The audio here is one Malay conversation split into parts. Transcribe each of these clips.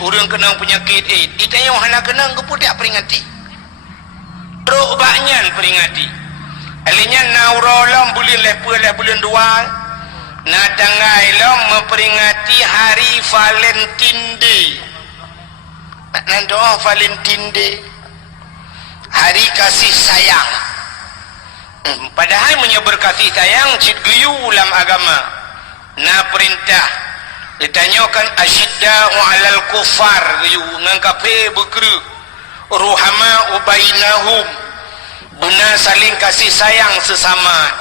urang kenang penyakit AIDS itayo hana kenang ke pudak peringati rok baknyan peringati alinya naurolom bulan lepa bulan 2 na tanggai lom memperingati hari Valentine Day nak doa Valentine Day hari kasih sayang padahal menyebar kasih sayang cid geyu ulam agama na perintah ditanyakan asyidda'u 'alal kufar geyu ngangkape bekru ruhama ubainahum benar saling kasih sayang sesama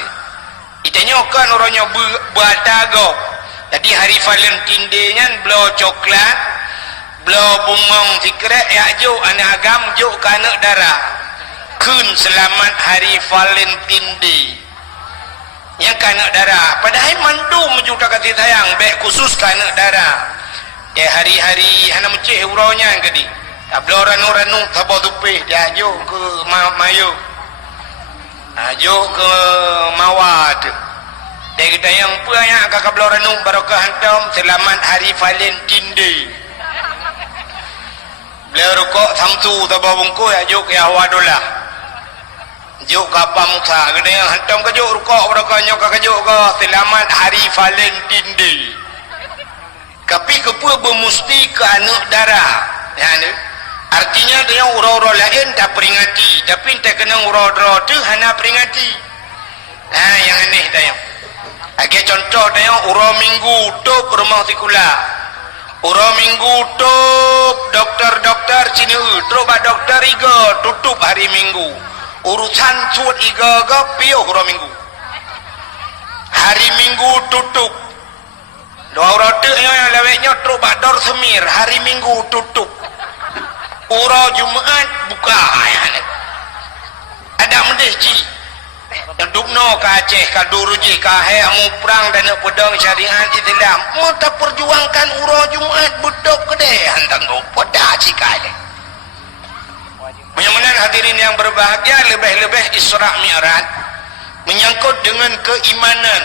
ditanyakan orangnya berdago jadi hari Valentine Day nyan belo coklat belo bungong fikret ya jo anak agam jo ke anak darah kun selamat hari Valentine Day yang ke anak darah padahal mandu menjuta kasih sayang baik khusus ke anak darah hari-hari hana mecih uraunya yang kedi belo ranu-ranu tabo tupih dia jo ke mayo ajo ke mawad dia kita yang punya kakak beloranu barokah hantam selamat hari Valentine Day beliau rukuk samsu tabah bungku ajo ke awadolah juk kapal muka kita yang hantam ke juk rukuk barokahnya kakak juk ke selamat hari Valentine Day tapi kepua bermusti ke anak darah ya ni artinya dia urau-urau lain tak peringati tapi tak kena urau-urau tu hana peringati yang aneh dia agak contoh dia urau minggu tup rumah tikula urau minggu tup dokter sini terus dokter iga tutup hari minggu urusan cuat iga ke piuh urau minggu hari minggu tutup dua urau tu yang leweknya terus dor semir hari minggu tutup urau Jumaat buka ada mendeh ji yang dukno ke Aceh ke Duruji ke Ahai amu perang dan pedang syariat Islam mereka perjuangkan urau Jumaat bedok kedai hantang kau pedah cikali menyamanan hadirin yang berbahagia lebih-lebih Isra Mi'raj menyangkut dengan keimanan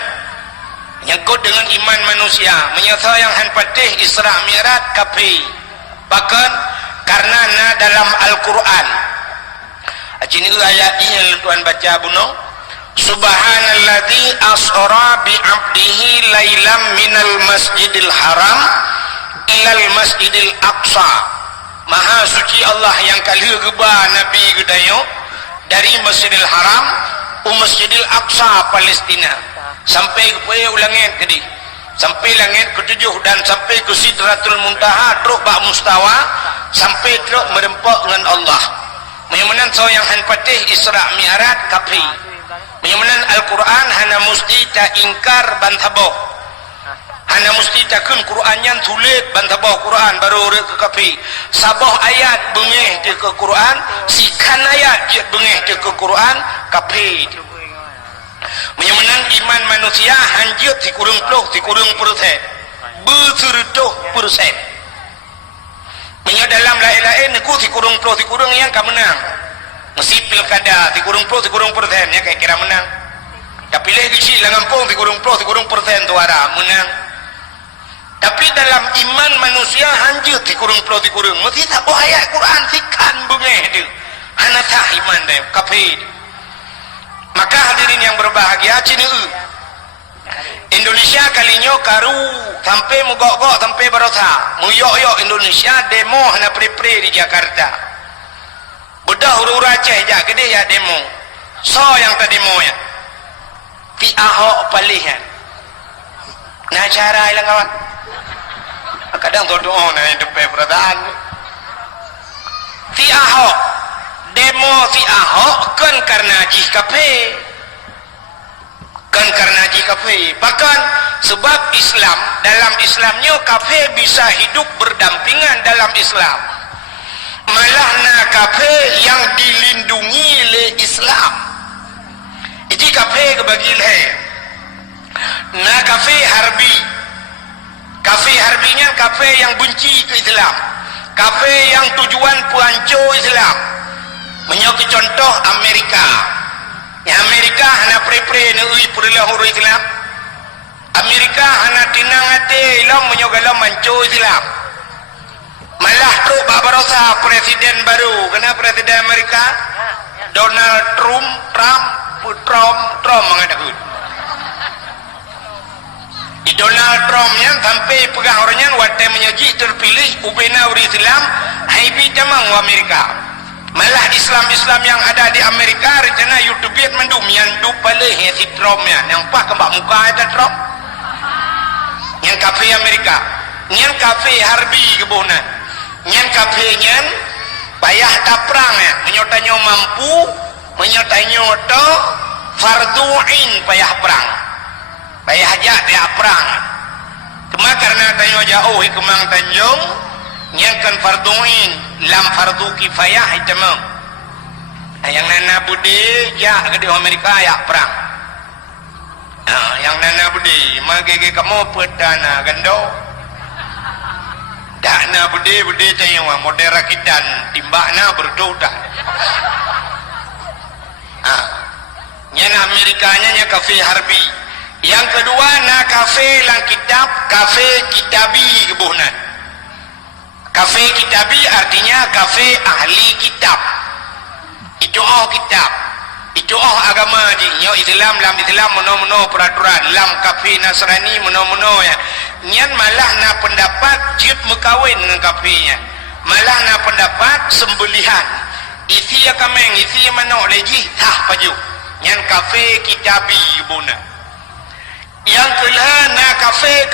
menyangkut dengan iman manusia menyatakan yang hanpatih Isra Mi'raj kapi bahkan karena dalam Al-Quran ini ayat ini tuan baca buno subhanalladzi asra bi 'abdihi lailam minal masjidil haram ilal masjidil aqsa maha suci Allah yang kali geba nabi gedayo dari Masjidil Haram ke Masjidil Aqsa Palestina sampai ke ulangin kedi sampai langit ketujuh dan sampai ke Sidratul Muntaha terus bak mustawa sampai terus merempak dengan Allah menyamanan so yang hanpatih Isra Mi'raj kapi menyamanan Al-Quran hana musti tak ingkar bantaboh hana musti takun Quran yang tulis bantaboh Quran baru ke kapi sabah ayat bengih di ke Quran sikan ayat bengih di ke Quran kapi menyamanan iman manusia hanjut dikurung puluh dikurung persen berserutuh persen dalam lain-lain aku dikurung puluh dikurung yang kamu menang mesti pilkada dikurung puluh dikurung persen ya kayak kira menang tapi lagi sih langampung dikurung puluh dikurung persen tu arah menang tapi dalam iman manusia hanjut dikurung puluh dikurung mesti tak boleh ayat Quran sikan bengeh dia hanatah iman dia kafir maka hadirin yang berbahagia cini Indonesia kalinya karu sampai mugok-gok sampai berosa muyok-yok Indonesia demo hana pre-pre di Jakarta bedah huru-huru Aceh je gede ya demo so yang tadi demo ya ti Ahok palihan nah cara ilang kawan kadang doa na depan perataan ti Ahok demo ti Ahok kan karena jih kafe kan karena jika kafe bahkan sebab Islam dalam Islamnya kafe bisa hidup berdampingan dalam Islam malah na kafe yang dilindungi oleh Islam itu kafe kebagilah na kafe harbinya kafe yang benci ke Islam kafe yang tujuan pelanco Islam menyokong contoh Amerika yang Amerika hana pre-pre negeri perlahur Islam Amerika hana tinang hati ilam menyogalam manco Islam barosa presiden baru. Kena presiden Amerika? Donald Trump mengatakan. Di Donald Trump yang sampai pegang orangnya waktu menyaji terpilih ubena uri Islam haibi jamang wa Amerika. Malah Islam yang ada di Amerika rencana YouTube mendum yang dupale si Trump yang pak kembak muka ada Trump. Yang kafe Amerika, yang kafe harbi kebunan, yang kafe yang payah daprang menyotanya mampu, menyotanya to farduin payah perang. Payah aja dia perang. Cuma karena tanya jauh kemang tanjung yang kan farduin lam fardu kifayah itu mah. Yang nana budi ya ke di Amerika ya perang. Yang nana budi magege kamu pedana gando. Dak na budi tanya model rakitan timbakna berdoda. Yang Amerikanya nya kafe harbi. Yang kedua na kafe lang kitab, kafe kitabi kebunan. Kafe kitabi artinya kafe ahli kitab. Itu kitab. Itu agama di Islam, lam Islam mono peraturan, lam kafe Nasrani mono ya. Nyan malah na pendapat jut mekawin dengan kafenya. Malah na pendapat sembelihan. Isi ya kameng, isi mano leji tah paju. Nyan kafe kitabi kebunan. Yang kedua na kafe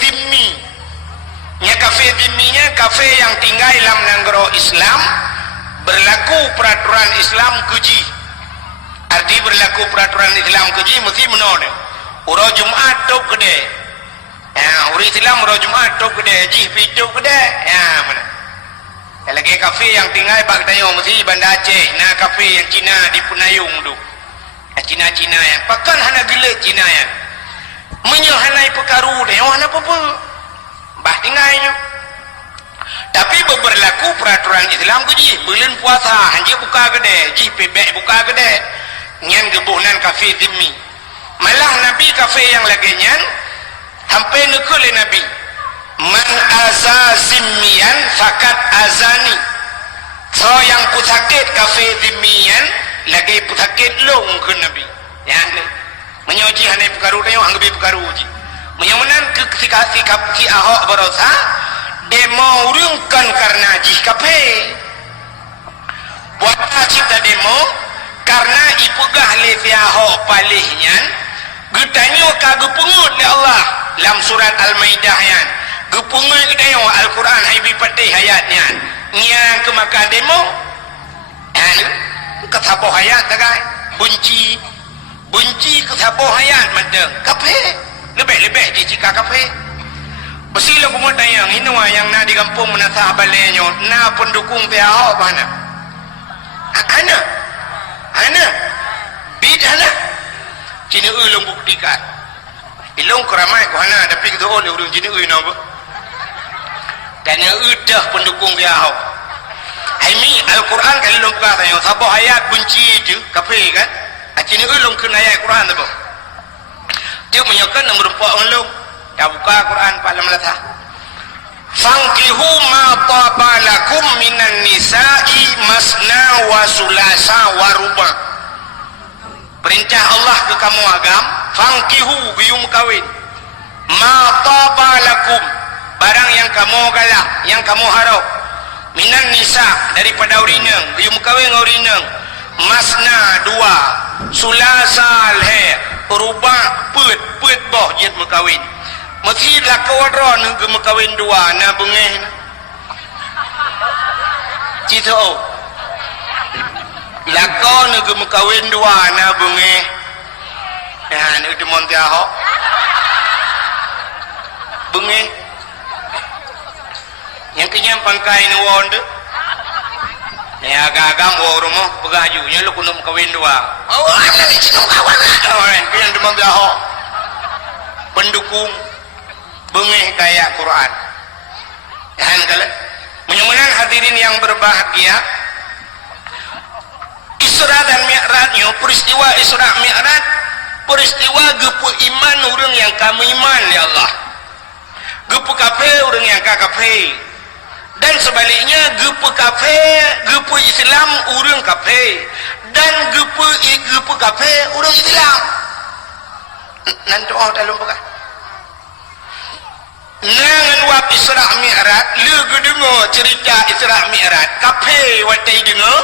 zimmi. Ya kafe zimminya kafe yang tinggal dalam negara Islam berlaku peraturan Islam keji. Arti berlaku peraturan Islam keji mesti menolak. Ura Jumat tu gede. Ura Islam ura Jumat tu gede. Jih pitu gede. Mana? Lagi kafe yang tinggal bak tayo mesti Banda Aceh. Na kafe yang Cina di Punayung tu. Cina yang pakan hana gila Cina yang menyohanai perkaru dia orang apa-apa bah tinggalnya. Tapi berlaku peraturan Islam keji bulan puasa hanya buka gede ji pebek buka gede nyan gebuhnan kafe zimmi. Malah Nabi kafe yang lagi nyan sampai nekul Nabi man aza zimmian fakat azani. So yang pusakit kafe zimmian lagi pusakit long ke Nabi ya menyoji hanai perkaru dia yang lebih perkaru uji menyamunan sikap si Ahok berosa demo urungkan karena jih kafe buat cipta demo karena ipugah le si Ahok palihnya getanyo kagepungut le Allah dalam surat Al-Maidah yan gepungut getanyo Al-Quran haibi patih hayatnya yang kemakan demo ketapoh hayat tagai bunci ketapoh hayat madang kafe lebih di cika kafe bersila kumut tayang inua yang na di kampung menasah balenyo na pendukung PAO mana ana bidana cina ulung buktikan ilung keramai ko hana tapi kita oleh urung cina uino ba dan udah pendukung PAO Haimi Al-Quran kali lung kata yang saboh hayat bunci itu kafe kan cina ulung kena ayat Quran tu dia menyakan nomor 4 ulung dah buka Quran pada melatah fankihu ma taba lakum minan nisa'i masna wa sulasa wa ruba. Perintah Allah ke kamu agam fankihu bium kawin ma taba lakum barang yang kamu galak yang kamu harap minan nisa daripada urinang bium kawin urinang masna 2 sulasa alhe ruba put boh jet mekawin mesti lakau nu ke mekawin 2 na bengeh cito lakau nu ke mekawin 2 na bengeh nu demon tiaho bengeh yang kenyam pangkai nu wonde ya agak-agak bawa rumah pegajunya lu kena kawin 2 ada di situ kawan yang demam jahok pendukung bengeh kayak Quran dan kalau menyembuhkan hadirin yang berbahagia Isra dan Mi'rajnya peristiwa Isra Mi'raj peristiwa gepu iman orang yang kamu iman ya Allah gepu kafe orang yang kafe Dan sebaliknya gepa kafir, gepa Islam urang kafir, dan gepa kafir urang Islam. Nan doa dalam bukan. Nangan wap Isra Mi'raj, lu dengar cerita Isra Mi'raj, kafir watai dengar,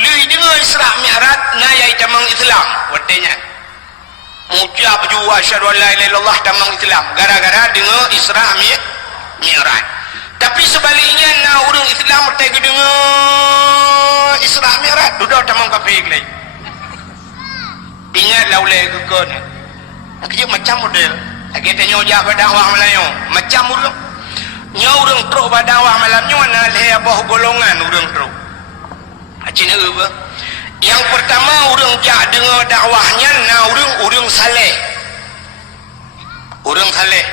lu dengar Isra Mi'raj nayai tamang Islam watainya. Mucap jua asyhadu an la ilaha illallah tamang Islam gara-gara dengar Isra Mi'raj. Tapi sebaliknya na urang Islam teh dengar Isra Mi'raj duduk tamang kafir lagi. Ingat laulai kekon. Kerja macam model. Kita nyojak berdakwah Melayu macam urang. Nya urang teruk berdakwah malamnya na le abah golongan urang teruk. Cina apa? Yang pertama urang jak dengar dakwahnya na urang saleh. Urang saleh.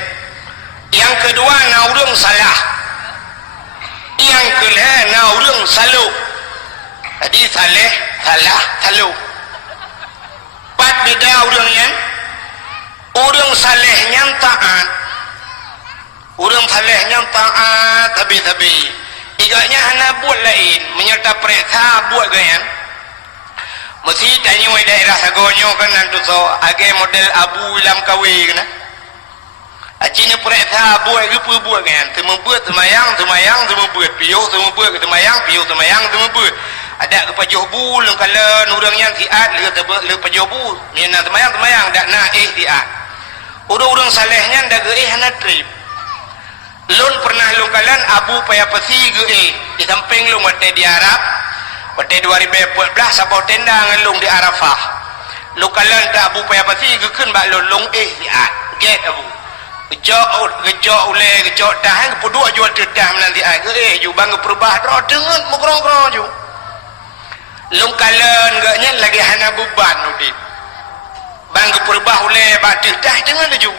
Yang kedua na urang salah. Yang kedua na urang salu. Tadi saleh, salah, salu. Pat beda urang yang urang salehnya taat. Urang salehnya taat tapi igaknya hana buat lain menyerta periksa buat gayan. Mesti tanya di daerah Sagonyo kan nanti so age model abu lam kawi kena. Acina periksa buat rupa buat gayan. Temu buat semayang buat piuh temu buat semayang buat. Ada kepajuh bul kalau urang yang tiat le pajuh bul. Ni nak semayang dak na tiat. Urang-urang salehnya dah hana trip. Lun pernah lungkalan abu paya pesi di samping lung wate di Arab. Wate 2014 sabau tenda ngelung di Arafah. Lungkalan tak abu paya pesi gekeun bak lung diat. Get abu. Gejok ule gejok tahan kedua jual tedah nanti ju bang perubah ro dengan mukrong-krong ju. Lungkalan gaknya lagi hana beban udit. Bang perubah oleh batik dah dengan laju.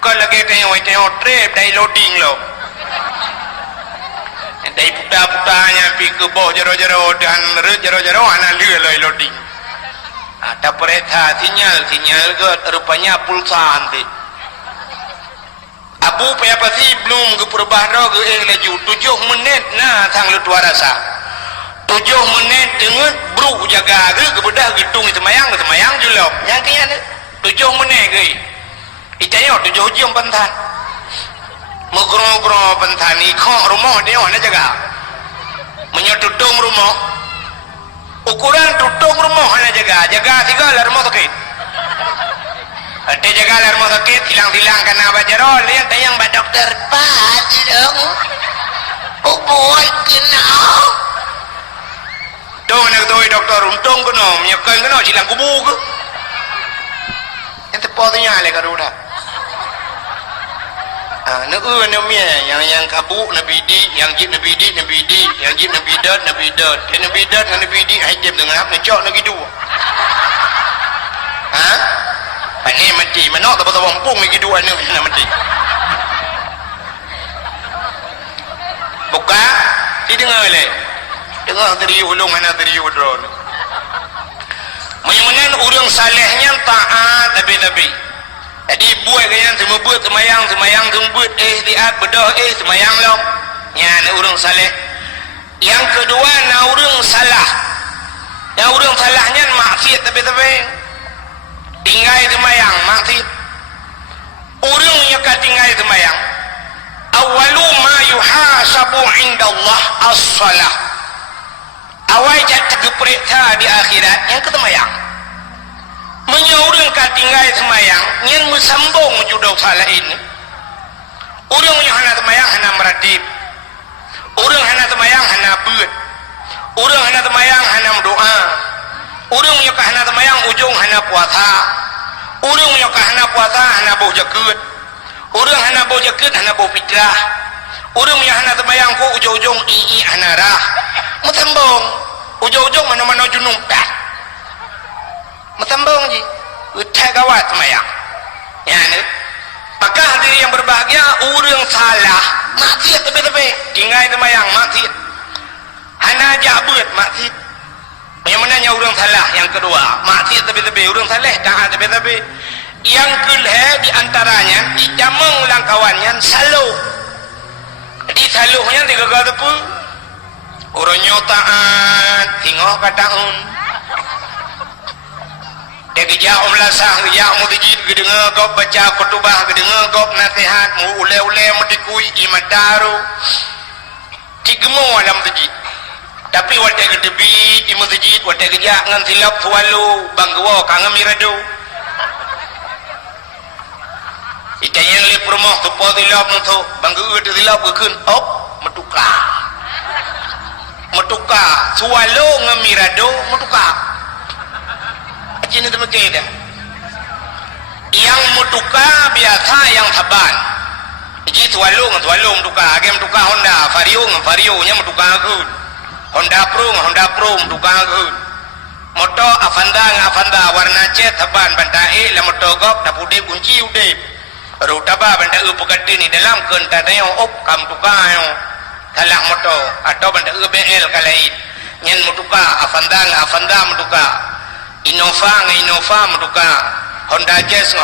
Kalau lagi tengok trip dari loading lo. Dari putar-putarnya pergi ke bawah jero-jero dan jero-jero anak dia lo loading. Ada pereta sinyal ke rupanya pulsa nanti. Abu payah pasti belum ke perubah ro ke laju 7 menit nah sang lu tua rasa. 7 menit dengan bro jaga ke bedah gedung semayang julok. Yang kaya ni 7 menit ke. Itanya 7 jam pentan. Megro-gro pentan ni kok rumah dia mana jaga. Menyatutung rumah. Ukuran tutung rumah mana jaga. Jaga 3 rumah sakit. Ada jaga rumah sakit hilang-hilang kena bajarol yang tayang bak doktor pas dong. Buat kena. Tuh nak tahu doktor untung kena menyekan kena silang kubu ke. Yang tepatnya le karuda. Nak yang kabuk Nabi di, yang jib Nabi di, yang jib Nabi dat, Nabi dat dengan Nabi di hajim dengan apa nak lagi dua. Ini mati, mana tak betul wampung lagi dua ni nak mati. Buka, didengar le. Dengar teriu ulung mana teriu drone. Menyemenan urang salehnya taat tapi. Jadi buat kaya semua buat semayang buat diat bedah semayang long. Nya urang saleh. Yang kedua na urang salah. Yang urang salahnya maksiat tapi. Tinggal semayang maksiat. Urang yang tinggal semayang. Awalu ma yuhasabu indallah as-salah. Awal jatuh periksa di akhirat yang ketemayang. Menyurung tinggal semayang yang mesambung judul salah ini. Urang yang hana semayang hana meradib. Urang hana semayang hana buat. Urang hana semayang hana doa. Urang yang hana semayang ujung hana puasa. Urang yang hana puasa hana bau jakut. Urang hana bau jakut hana bau fitrah. Urang yang hana semayang ku ujung-ujung hana rah. Mesambung ujung-ujung mana-mana junung pat. Mesambung je utai gawat semayang ya ni. Maka hadirin yang berbahagia urang salah maksiat tepi-tepi tinggal semayang maksiat hana jabut maksiat. Yang mananya urang salah yang kedua maksiat tepi-tepi urang salah taat tepi-tepi. Yang kedua di antaranya dijamang ulang kawannya salu. jadi saluhnya digagal tepu orang nyotaan tinggal kataun dia kerja lasah kerja mu dijid gedenga gop baca khutbah gedenga gop nasihat mu ule-ule mu dikui imadaru cigemo alam dijid tapi wate gedebi di masjid wate kerja ngan silap tualu bangwa kang mirado itayang le promoh tu po silap nu tu banggu tu silap keun op metuka tualu ngan mirado metuka ini tempat yang metuka biasa yang taban jadi tualu metuka agam metuka Honda Vario nya metuka keun Honda Pro metuka keun motor Avanda warna cet taban bantai la motor gop tapudi kunci udip rutaba bantai upukati ni dalam keun tadayo op kam tuka yo talak motor atau bantai BL kalain nyen metuka Avanda metuka Innova metuka Honda Jazz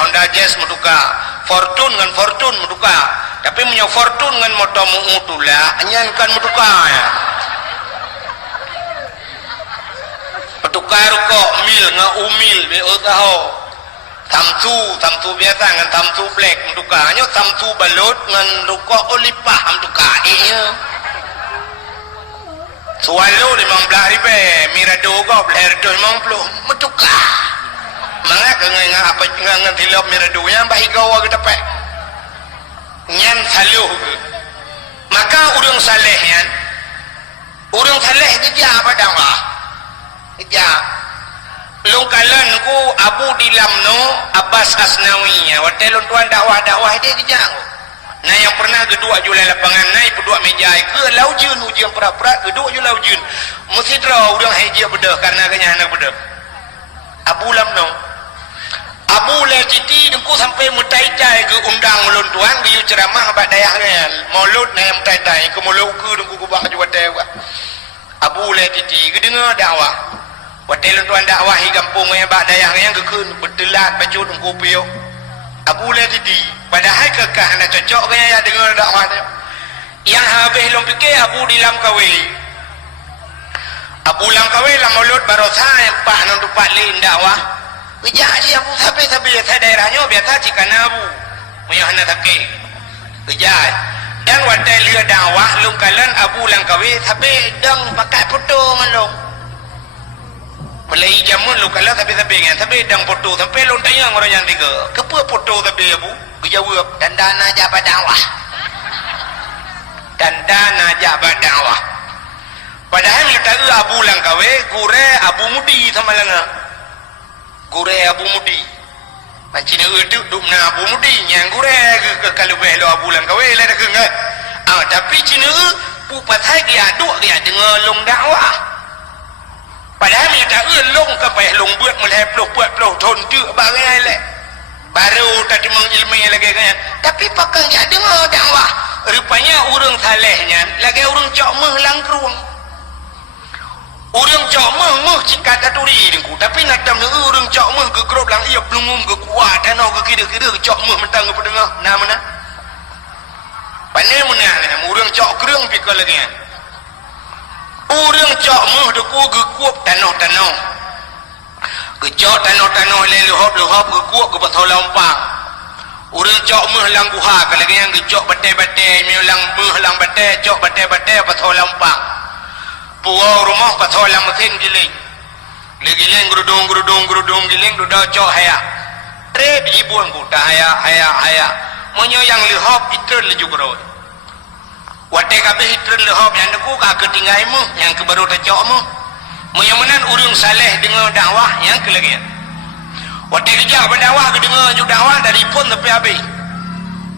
metuka Fortune metuka tapi punya Fortune ngan motor mutula nyan kan metuka ya metuka ruko mil nga umil be taho tamtu biasa ngan tamtu black metuka nyo tamtu balut ngan ruko olipah metuka sualu 15,000 mirado gop lerdo 50 metuka mangak ngan apa ngan tilap mirado yang bahigau ke dapat nyan saluh maka urang saleh yan urang saleh kerja apa dakwah kerja lungkalan ku Abu Dilamno Abbas Asnawinya watelon tuan dakwah dia kerja nah yang pernah gedua julai lapangan naik kedua meja ke laujun ujian perak-perak gedua julai laujun mesti draw urang haji bedah karena kanya anak bedah Abu Lamno Abu Latiti dengku sampai mutai-tai ke undang ulun tuan ke ceramah abad dayah kan maulud na yang mutai-tai ke mulut ke dengku kubah juga tewa Abu Latiti ke dengar dakwah watelon tuan dakwah hi kampung yang abad dayah yang ke betelat baju dengku piok Abu Latiti padahal kekah nak cocok ke yang dengar dakwah dia yang habis long fikir Abu Abu Langkawi lah mulut barosa yang pak non tupat lin dakwah kerja dia Abu tapi saya daerahnya biasa jika Abu punya hendak sakit kerja dan wadah lihat dakwah lungkalan Abu Langkawi tapi dang pakai foto ngalong mulai jamun lungkalan tapi kan tapi dang foto sampai long tanya orang yang tiga kepa foto tapi Abu jawab dandana jabat dakwah dakwah padahal kita Abu Langkawi gure Abu Mudi sama langa gure Abu Mudi macam ni duduk na Abu Mudi yang gure ke kalau lo Abu Langkawi lah dah kengat tapi cina pu patai dia duk dia dengar long dakwah padahal kita long ke payah long buat mulai peluk thon tu bagai lek baru tadi mengilmi lagi kan tapi pakai dia dengar dakwah rupanya urang salehnya lagi urang cok meh langkruang urang cok meh cikat aturi dengku tapi nadam ne urang cok meh ke grup lang ia pelungum ke kuat dan ke kira-kira cok meh mentang ke pedengah nah mana pandai mana urang cok kereng pikir lagi kan urang cok meh deku ke kuap tanah kejok tanah leluhop ke kuap ke betul lompang urang cok meh lang guha kalau yang kejok batai-batai miulang meh lang batai cok batai-batai betul lompang puau rumah betul lang mesin giling gerudung giling duduk cok haya red ibu angku dah haya monyo yang lehop itren le juga roy wate kabeh itren lehop yang deku ka ketinggai meh yang ke baru cok meh monyo menan urang saleh dengan dakwah yang kelegian wate kerja berdakwah ke dengar ju dakwah dari pun sampai habis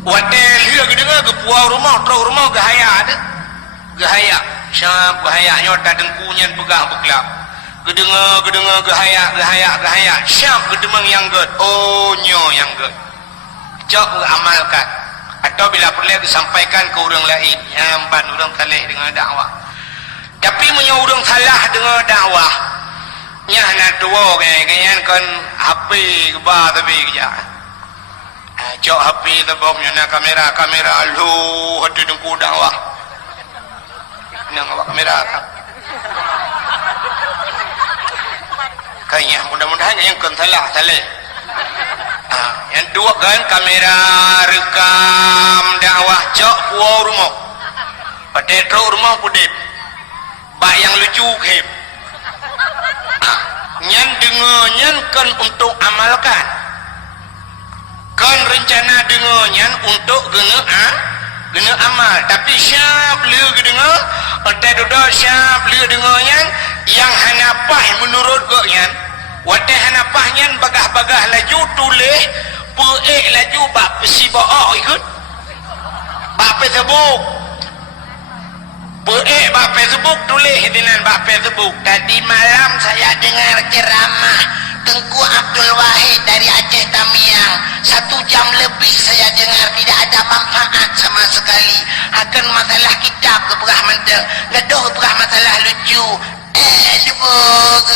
wate dia ke dengar ke puau rumah terus rumah ke haya ada ke haya syab ke haya nyota dengkunya pegang beklap ke dengar ke haya syab ke demang yang good oh nyo yang good cok ke amalkan atau bila perlu disampaikan ke orang lain yang ban orang saleh dengan dakwah tapi menyo orang salah dengan dakwah nyah nak dua kayak kan HP ke bah tapi kerja cok HP tebomnya nak kamera lu hati dengku dakwah nang awak kamera tak kayaknya mudah-mudahan yang kentelah tali yang dua kan kamera rekam dakwah cok puau rumah patetro rumah pudip bak yang lucu kep nyan denganyan kan untuk amalkan kan rencana denganyan untuk gena amal tapi siap liu dengar otak duduk siap liu denganyan yang hanapah menurut goknyan wadah hanapahnya bagah-bagah laju tulis peek laju bak pesi baok ikut bak Facebook peek bak Facebook tulis dengan bak Facebook tadi malam saya dengar ceramah Tengku Abdul Wahid dari Aceh Tamiang 1 jam lebih saya dengar tidak ada manfaat sama sekali akan masalah kitab keperah menteng gaduh keperah masalah lucu lubuk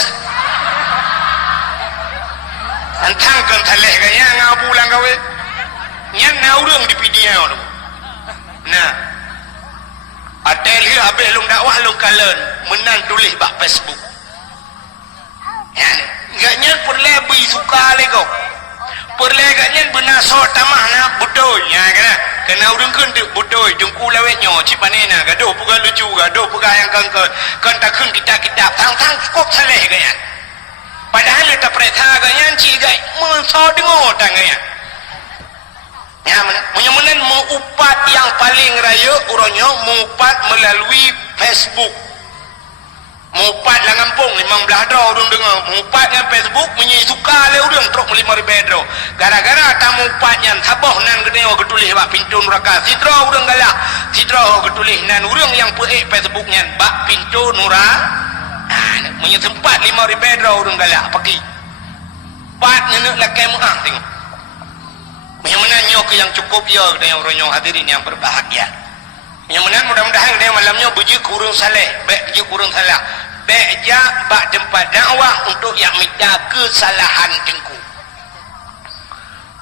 antangkan taleh kaya ngabu lang gawe nyan naurung di video tu nah ada lihat habis lung dakwah lung kalen menang tulis bak Facebook ya gaknya perlebih suka lego perleganya benar so tamah na budoy ya kena urang kan tu budoy jengku lewet nyo cipanena gaduh puga lucu gaduh puga yang kan tak kun kita tang kok saleh gaya padahal kita pereta gaya ci gai mun so dengo tangaya ya menyamanan mengupat yang paling raya uronyo mengupat melalui Facebook mupat lah ngampung 15 dro urang dengar mupat dengan Facebook menyai suka le urang trok 5,000 dro gara-gara tamu upatnya sabah nan gede wa getulis bak pintu neraka sidro urang galak sidro getulis nan urang yang peik Facebooknya bak pintu neraka menyai sempat 5,000 dro urang galak pergi pat nenek lakai muah tengok yang mana nyok yang cukup ya dengan urang hadirin yang berbahagia yang mana mudah-mudahan dia malamnya buji kurung saleh baik buji kurung salah baik ja bak tempat dakwah untuk yang minta kesalahan tengku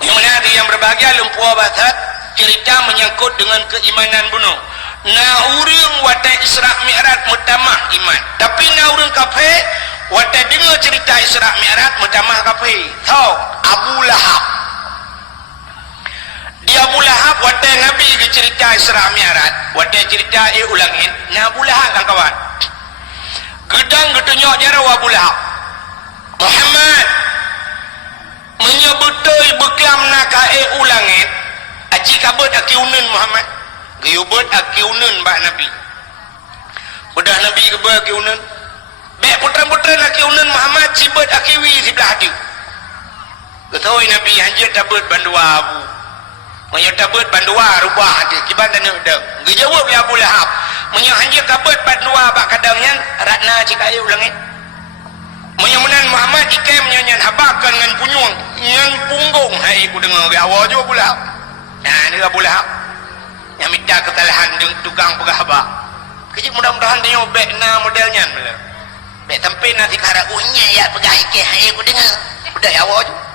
yang mana dia yang berbahagia lumpua basat cerita menyangkut dengan keimanan bunuh na urang watai Isra Mi'raj mutamah iman tapi na urang kafir watai dengar cerita Isra Mi'raj mutamah kafir tahu Abu Lahab dia Abu Lahab wadah Nabi ke cerita Isra Mi'raj wadah cerita ulangin na Abu Lahab kan kawan gedang getunyok jara Abu Lahab Muhammad menyebutoi bekam nak ulangin aci kabut akiunan Muhammad gayubut akiunan bak Nabi bedah Nabi ke akiunan baik putra-putra akiunan Muhammad cibut akiwi sebelah hati ketoi Nabi hanjir tabut bandua Abu menyebut bandua rubah hati kibat dan udang gejawab ya Abu Lahab menyanjir kabut bandua bak kadangnya ratna cikai ulangin menyamunan Muhammad ikai menyanyian habakan dengan punyung dengan punggung hai ku dengar ke awal juga Abu Lahab nah ini Abu Lahab yang minta kesalahan dengan tukang pegahbak kejip mudah-mudahan dia obek na modelnya bek tempe nanti kara unya ya pegah ikai hai ku dengar udah ya awal juga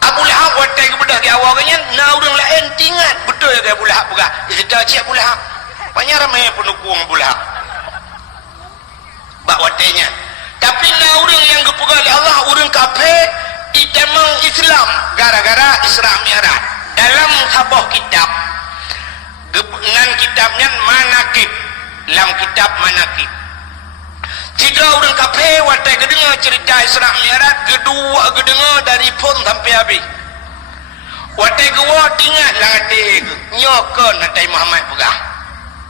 Abu Lahab watai ke bedah ke awal kanya na urang lain tingat betul ke Abu Lahab pegah cerita cik Abu Lahab banyak ramai pendukung Abu Lahab bak watainya tapi na urang yang kepegah oleh Allah urang kafir itamang Islam gara-gara Isra Mi'raj dalam sebuah kitab dengan kitabnya Manaqib dalam kitab Manaqib jika orang kafir watai kedengar cerita Isra Mi'raj kedua kedengar dari pun sampai habis watai kedua tinggal lah hati nyokon hati Muhammad pegah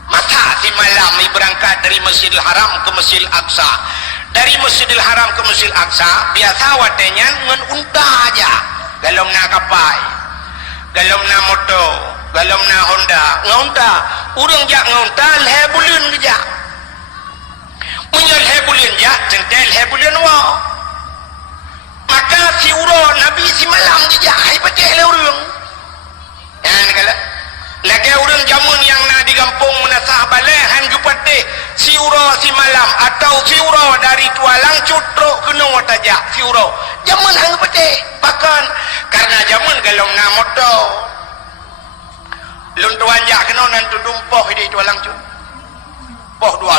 masa si malam ni berangkat dari Masjidil Haram ke Masjidil Aqsa dari Masjidil Haram ke Masjidil Aqsa biasa watainya dengan unta aja galom na kapai galom na motor galom na Honda ngonta urang jak ngonta leh bulun keja menyal hebulian ya centel hebulian wa maka si uro Nabi si malam dia hai pecah le urang yang kala lagi urang jamun yang na di kampung menasah balehan gepate si uro si malam atau si uro dari tualang cutruk kena wataja si uro jamun hang pecah bahkan karena jamun galong na moto luntuan jak kena nan tudumpoh di tualang cutruk poh 12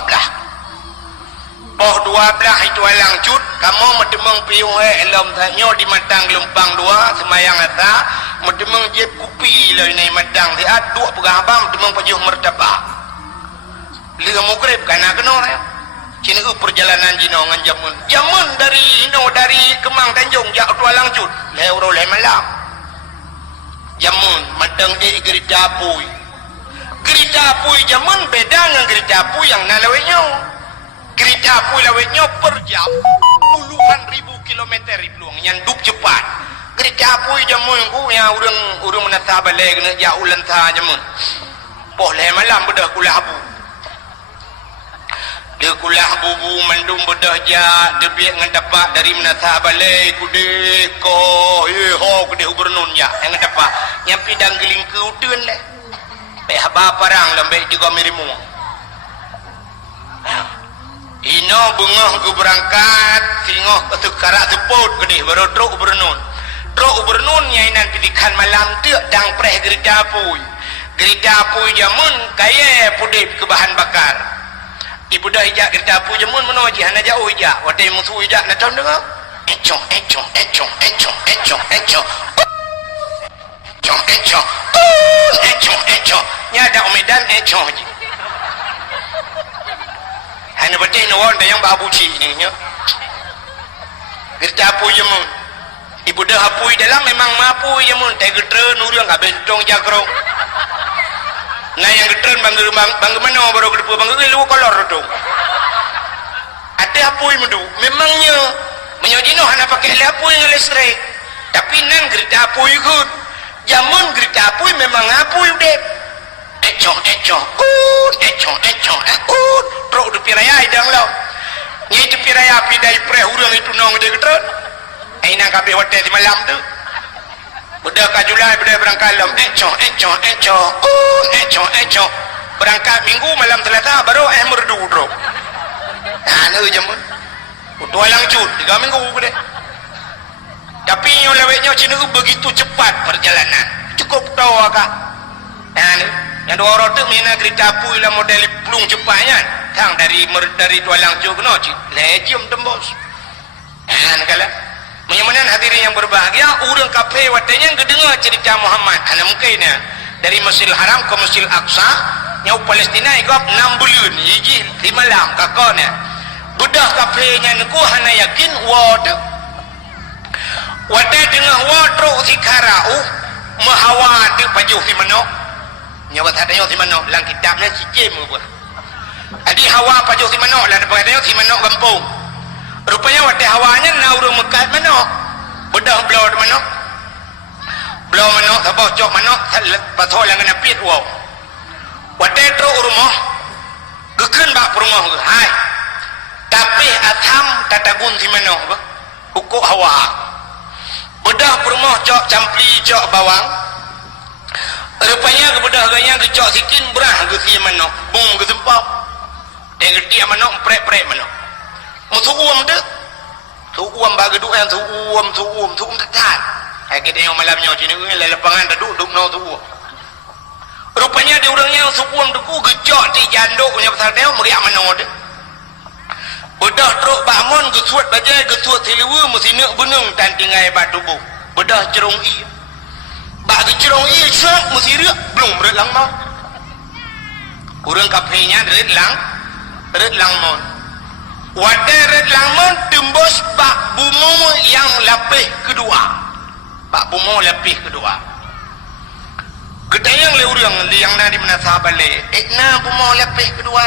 itu alang cut kamu medemeng piung elom tanyo di matang lumpang dua semayang ata medemeng jeb kupi lah ini matang ti aduk pegah abang medemeng pajuh mertabak liga mukrib kana kena cina perjalanan jino ngan jamun dari Kemang Tanjung jak tu alang cut lewro le malam jamun madang di gerita apui jamun beda dengan gerita apui yang nalawenya gerita apui lawenya per jam puluhan ribu kilometer peluang yang duk cepat gerita apui jamun ku yang urang menata balai kena jak ulan ta jamun poh le malam bedah kulah abu dia kulah bubu mandum bedah ja dia biak ngan dapat dari menata balai kude ko ho kude ubernun ya yang dapat nyampi dang geling ke udun le pe haba parang lambe juga mirimu ino bengah ke berangkat singoh ke karak seput gede baru truk ubernun nyainan pidikan malam tu dang preh gerida apui jamun kaya pudip ke bahan bakar ibu dah ijak gerita apu jamun mana wajih hana jauh ijak wadai musuh ijak nak tahu dengar encong nyada umedan encong je hana betul nawan dah yang babu ci ni gerita apu jamun ibu dah apu dalam memang mampu jamun tak gerita nurang tak bentong jagrong nah yang getren bangga mana baru kedepu bangga lu kolor tu ada apui mendu memangnya menyojino hana pakai apui dengan listrik tapi nan gerita apui ikut jamun gerita apui memang apui dep econg truk du piraya idang lo nyi tu piraya pidai preh urang itu nong de getren aina kabeh wate di malam tu budak kajulai budak berangkat lam encong berangkat minggu malam Selasa baru merdu drop anu jamun dua lang cut 3 minggu gede tapi yang lewetnya cina begitu cepat perjalanan cukup tahu akak anu yang dua orang tu mina gerita apui lah model pelung cepatnya tang dari dua lang cut kena cik lejum tembus anu kala menyamanan hadirin yang berbahagia urang kafe watanya kedengar cerita Muhammad ana mungkinnya dari Masjidil Haram ke Masjidil Aqsa nyau Palestina ikut 6 bulan hiji 5 malam kakaknya bedah kafenya niku hana yakin wad dengar wadro sikarau mahawat pajuh di manok nyawat hadanya di manok lang kitabnya cijem gua adi hawa pajuh di manok lan pagadanya di manok kampung rupanya wate hawanya naurung mekat manok bedah belau di manok belau manok sabah cok manok pasal yang kena piet wow wate tro rumah gekeun bak rumah hai tapi atam tatagun di manok ukuk hawa bedah rumah cok campli cok bawang rupanya bedah ganya cok sikin berah ke si manok bung ke sempap dia gede manok prek manok musuh uam tu uam bagi duk yang tu uam tekan hai kita yang malamnya sini le lapangan duduk no tu rupanya dia orangnya su uam tu gejok di janduk punya pasal dia meriak mana tu bedah truk bangun gesuat bajai gesuat siliwa mesti nak benung tan tinggai bat tubuh bedah cerong i bagi cerong i sak mesti riak belum redlang mau urang kafenya redlang mau waderet langmon tembus bak bumu yang lapis kedua gedayang le urang yang na di mana sahabale ekna bumu lapis kedua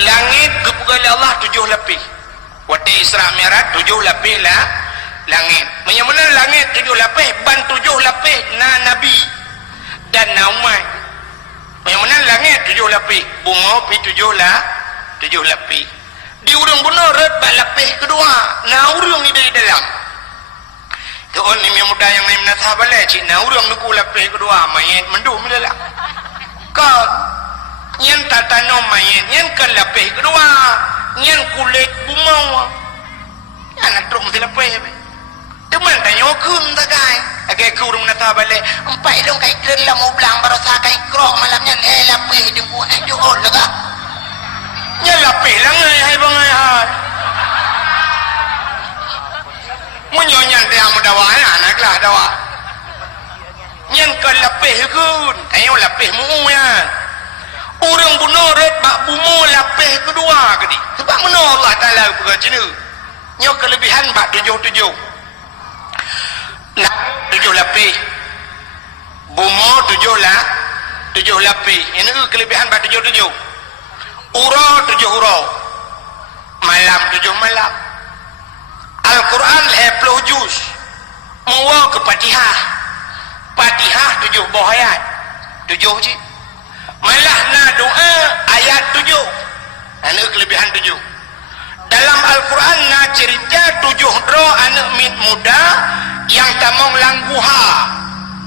langit kepugal Allah 7 lapis wate Isra Mi'raj 7 lapis lah langit menyamana langit 7 lapis ban 7 lapis na nabi dan na umat menyamana langit 7 lapis bunga pi 7 lapis di urang benar bak lapis kedua na urang di dalam tu on ni muda yang naik nasah balai cik na urang nuku lapis kedua mayat mendum lelah kau nyen tatano mayat nyen ke lapis kedua nyen kulit bumau anak truk mesti lapis teman tanya kun tak kai geku rum nata balik empai dong kai kelam mau belang barosa kai krok malamnya lapih dengku aduh oh lega nya lapih lah ngai hai bangai hai menyonya dia mudawa anak lah dawa nyen ke lapih kun ayo lapih mu ya orang bunuh red bak bumu lapih kedua kedi sebab mana Allah Taala berjena nyo kelebihan bak 7 nah 7 lapis bumu 7 lapis ini kelebihan bak 7 ura 7 ura malam 7 malam Al-Quran 10 juz muwa ke Fatihah 7 buah ayat 7 je malah na doa ayat 7 ini kelebihan 7 dalam Al-Quran na cerita 7 dro anak mit muda yang tamong langguha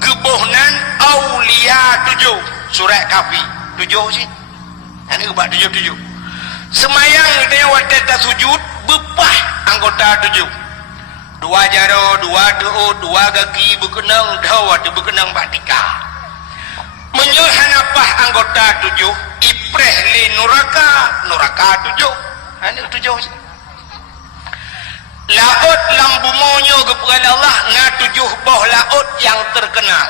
gebuhnan aulia 7 surat kafi 7 je ini ubah 7 semayang dia waktu sujud bepah anggota 7 dua jaro, 2 doa, 2 kaki berkenang dawa tu berkenang batika menyuhan apa anggota 7 ipreh li nuraka 7 ini 7 laut lambumonyo kepada Allah na 7 boh laut yang terkenal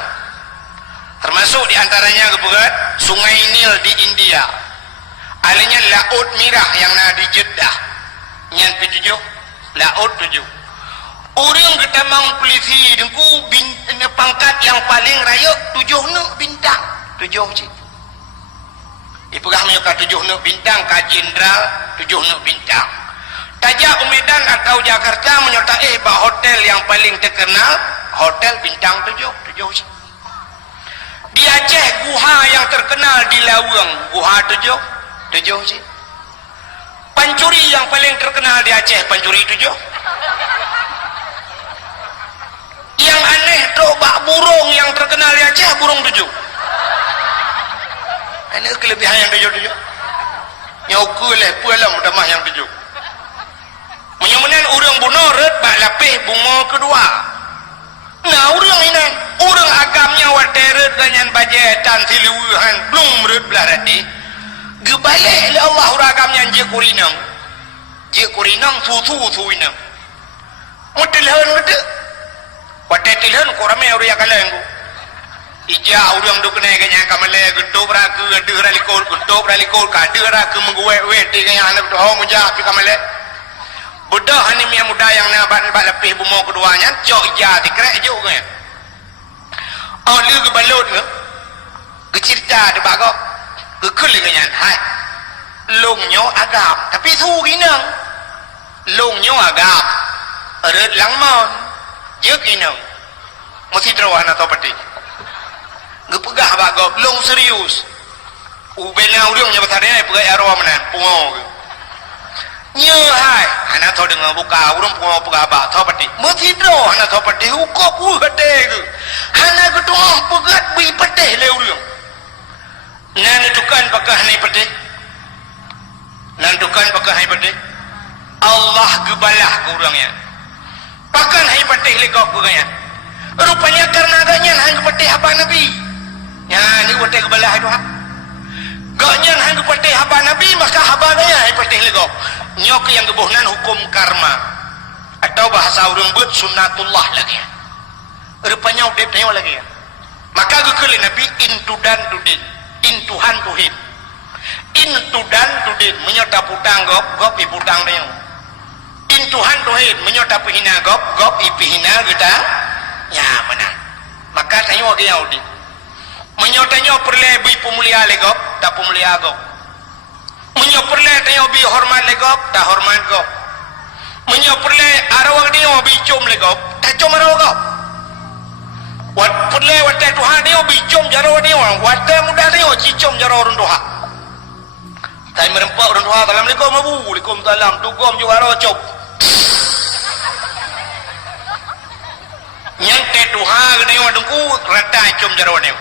termasuk diantaranya kepada sungai Nil di India alanya laut Mirah yang na di Jeddah nyan 7 laut 7 orang kita mang polisi dengku pangkat yang paling raya 7 nak bintang 7 je ipegah menyuka 7 nak bintang ka jenderal 7 nak bintang tajak Medan atau Jakarta menyertai bah hotel yang paling terkenal hotel bintang 7 je di Aceh guha yang terkenal di Lawang guha 7 je pancuri yang paling terkenal di Aceh pancuri 7 yang aneh bak burung yang terkenal di Aceh burung 7 ini kelebihan yang 7 nyoku leh pualam damah yang 7 menyemenan orang bunuh red bak lapih bunga kedua nah orang ini orang agamnya wateret dengan bajetan siluhan belum red belah rati gebalik le Allah orang agamnya je kurinang su inang mutilhan wate tilhan ko rame orang yang kaleng ija orang du kena kanya kamale gedop ra ke gedop ralikol ka dera ke mengwe ti kanya anak tu ho muja pi kamale budak hani mi muda yang na ban lapih bumo keduanya jok ija dikrek juk ke oh lu ke balut ke cerita de bagok ke kul kanya hai longnyo agam tapi su ginang longnyo agam red langmon je ginang mesti drawan atau peti gepegah bagok long serius ubena urang nya batare pegai arwah menan pungo nya hai ana tho dengan buka urang pungo pegah ba tho peti mesti dro ana tho peti ukop hete ke ana ketua pegat bi petih le urang nan tukan pakah ni peti nan tukan pakah hai peti Allah gebalah ke urangnya pakan hai petih le kau peganya rupanya karena agaknya hang petih apa nabi ya ni wate kebalah itu ha gaknya hang petih apa nabi maka habanya ai petih lego nyok yang gebuhnan hukum karma atau bahasa urang beut sunnatullah lagi rupanya udah tanya lagi maka gekeli nabi intudan tudin intuhan tuhin intudan tudin menyota putang gop iputang deung intuhan tuhin menyota pihina gop ipihina kita ya menang maka tanya lagi yaudi menyotanya perle bi pemulia legop tak pemulia gop menyo perle tanya bi hormat legop tak hormat gop menyo perle arawang dia bi cum legop tak cum arawang gop wat perle wat tuhan dia bi cum jaro dia wat muda dia cicum jaro orang doha tai merempak orang doha dalam likom abu likom dalam tugom juga ro cop nyante tuha gede wadungku rata cum jaro dia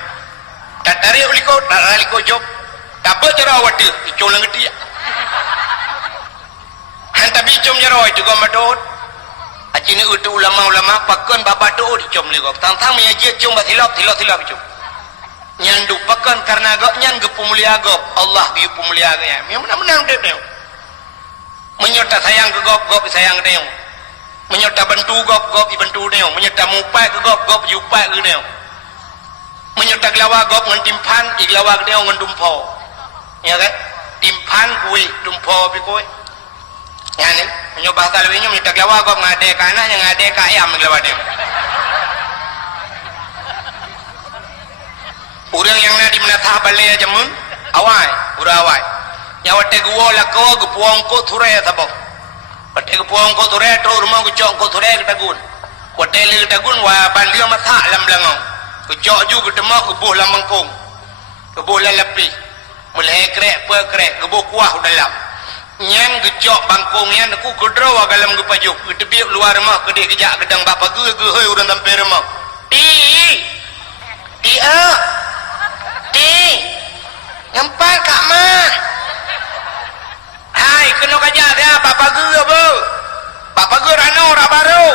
tak tarik liko job tak apa cara wadu icung lang dia hantar bicum jaro itu gom adot Haji ni utu ulama-ulama pakon baba doa dicom le gop. Tang-tang menyaji cum batilap cum. Nyandu pakon karena gop nyan ge pumulia gop. Allah bi pumulia ge. Yang menang dep deu. Menyota sayang ke gop sayang deu. Menyota bantu gop bantu deu. Menyota mupai ke gop jupai ke deu. Menyota glawa gop ngan timpan iglawa ge deu ngan dumpo. Ya kan? Timpan kuih dumpo pi kuih. Ya ni, menyoba bahasa lebihnya minta glawa kau ngade kana yang ngade ka ayam glawa dia. Urang yang na di menatah balai jamun, awai, urawai. Ya wate gua lako gupuang ko thure tabok. Wate gupuang ko thure tro rumah gucok ko thure ketagun. Wate li ketagun wa bandio matha lam langau. Gucok ju gedemak gubuh lam mangkung. Gubuh lalapi. Mulai krek pe krek gubuh kuah dalam. Nyan gejok bangkongnya aku kedro galam gepajuk gedebiak luar rumah kedek kejak gedang bapa ge heuy urang tampe rumah di ngempat kak mah hai kena kajak dia bapa ge apa bapa ge rano rabaro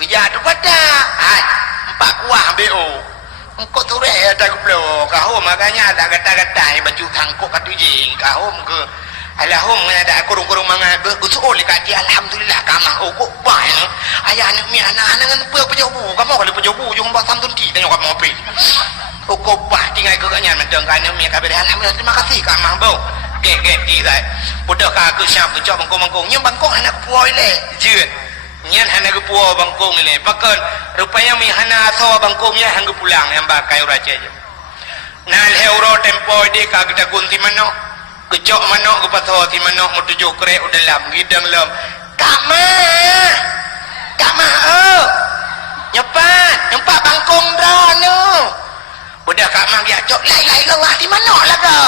kejak tu pada hai empat kuah bo engkau tu reh ada gublo kahom makanya ada kata-kata baju tangkuk katuji kahom ke Alahum ada kurung-kurung mangat bergusul dekat dia alhamdulillah kamah oh kok baik ayah anak mi anak-anak ngan pejobu kamu kalau pejobu jung ba samtun ti tengok kamu api oh kok bah tinggal ke kanyan menteng kan mi kabar alhamdulillah terima kasih kamah bau gek di sai budak aku siap jawab bangkong nyem bangkong anak puoi le jeun nyan anak puoi bangkong le pakon rupanya mi hana so bangkongnya hang pulang yang bakai raja je nal euro tempo de ka kita gunti mano kejok manok ke patho ti manok mo tujuh krek dalam gidang lem kak mah nyepat bangkong drone budak kak mah dia cok lai lewah di manok lah ke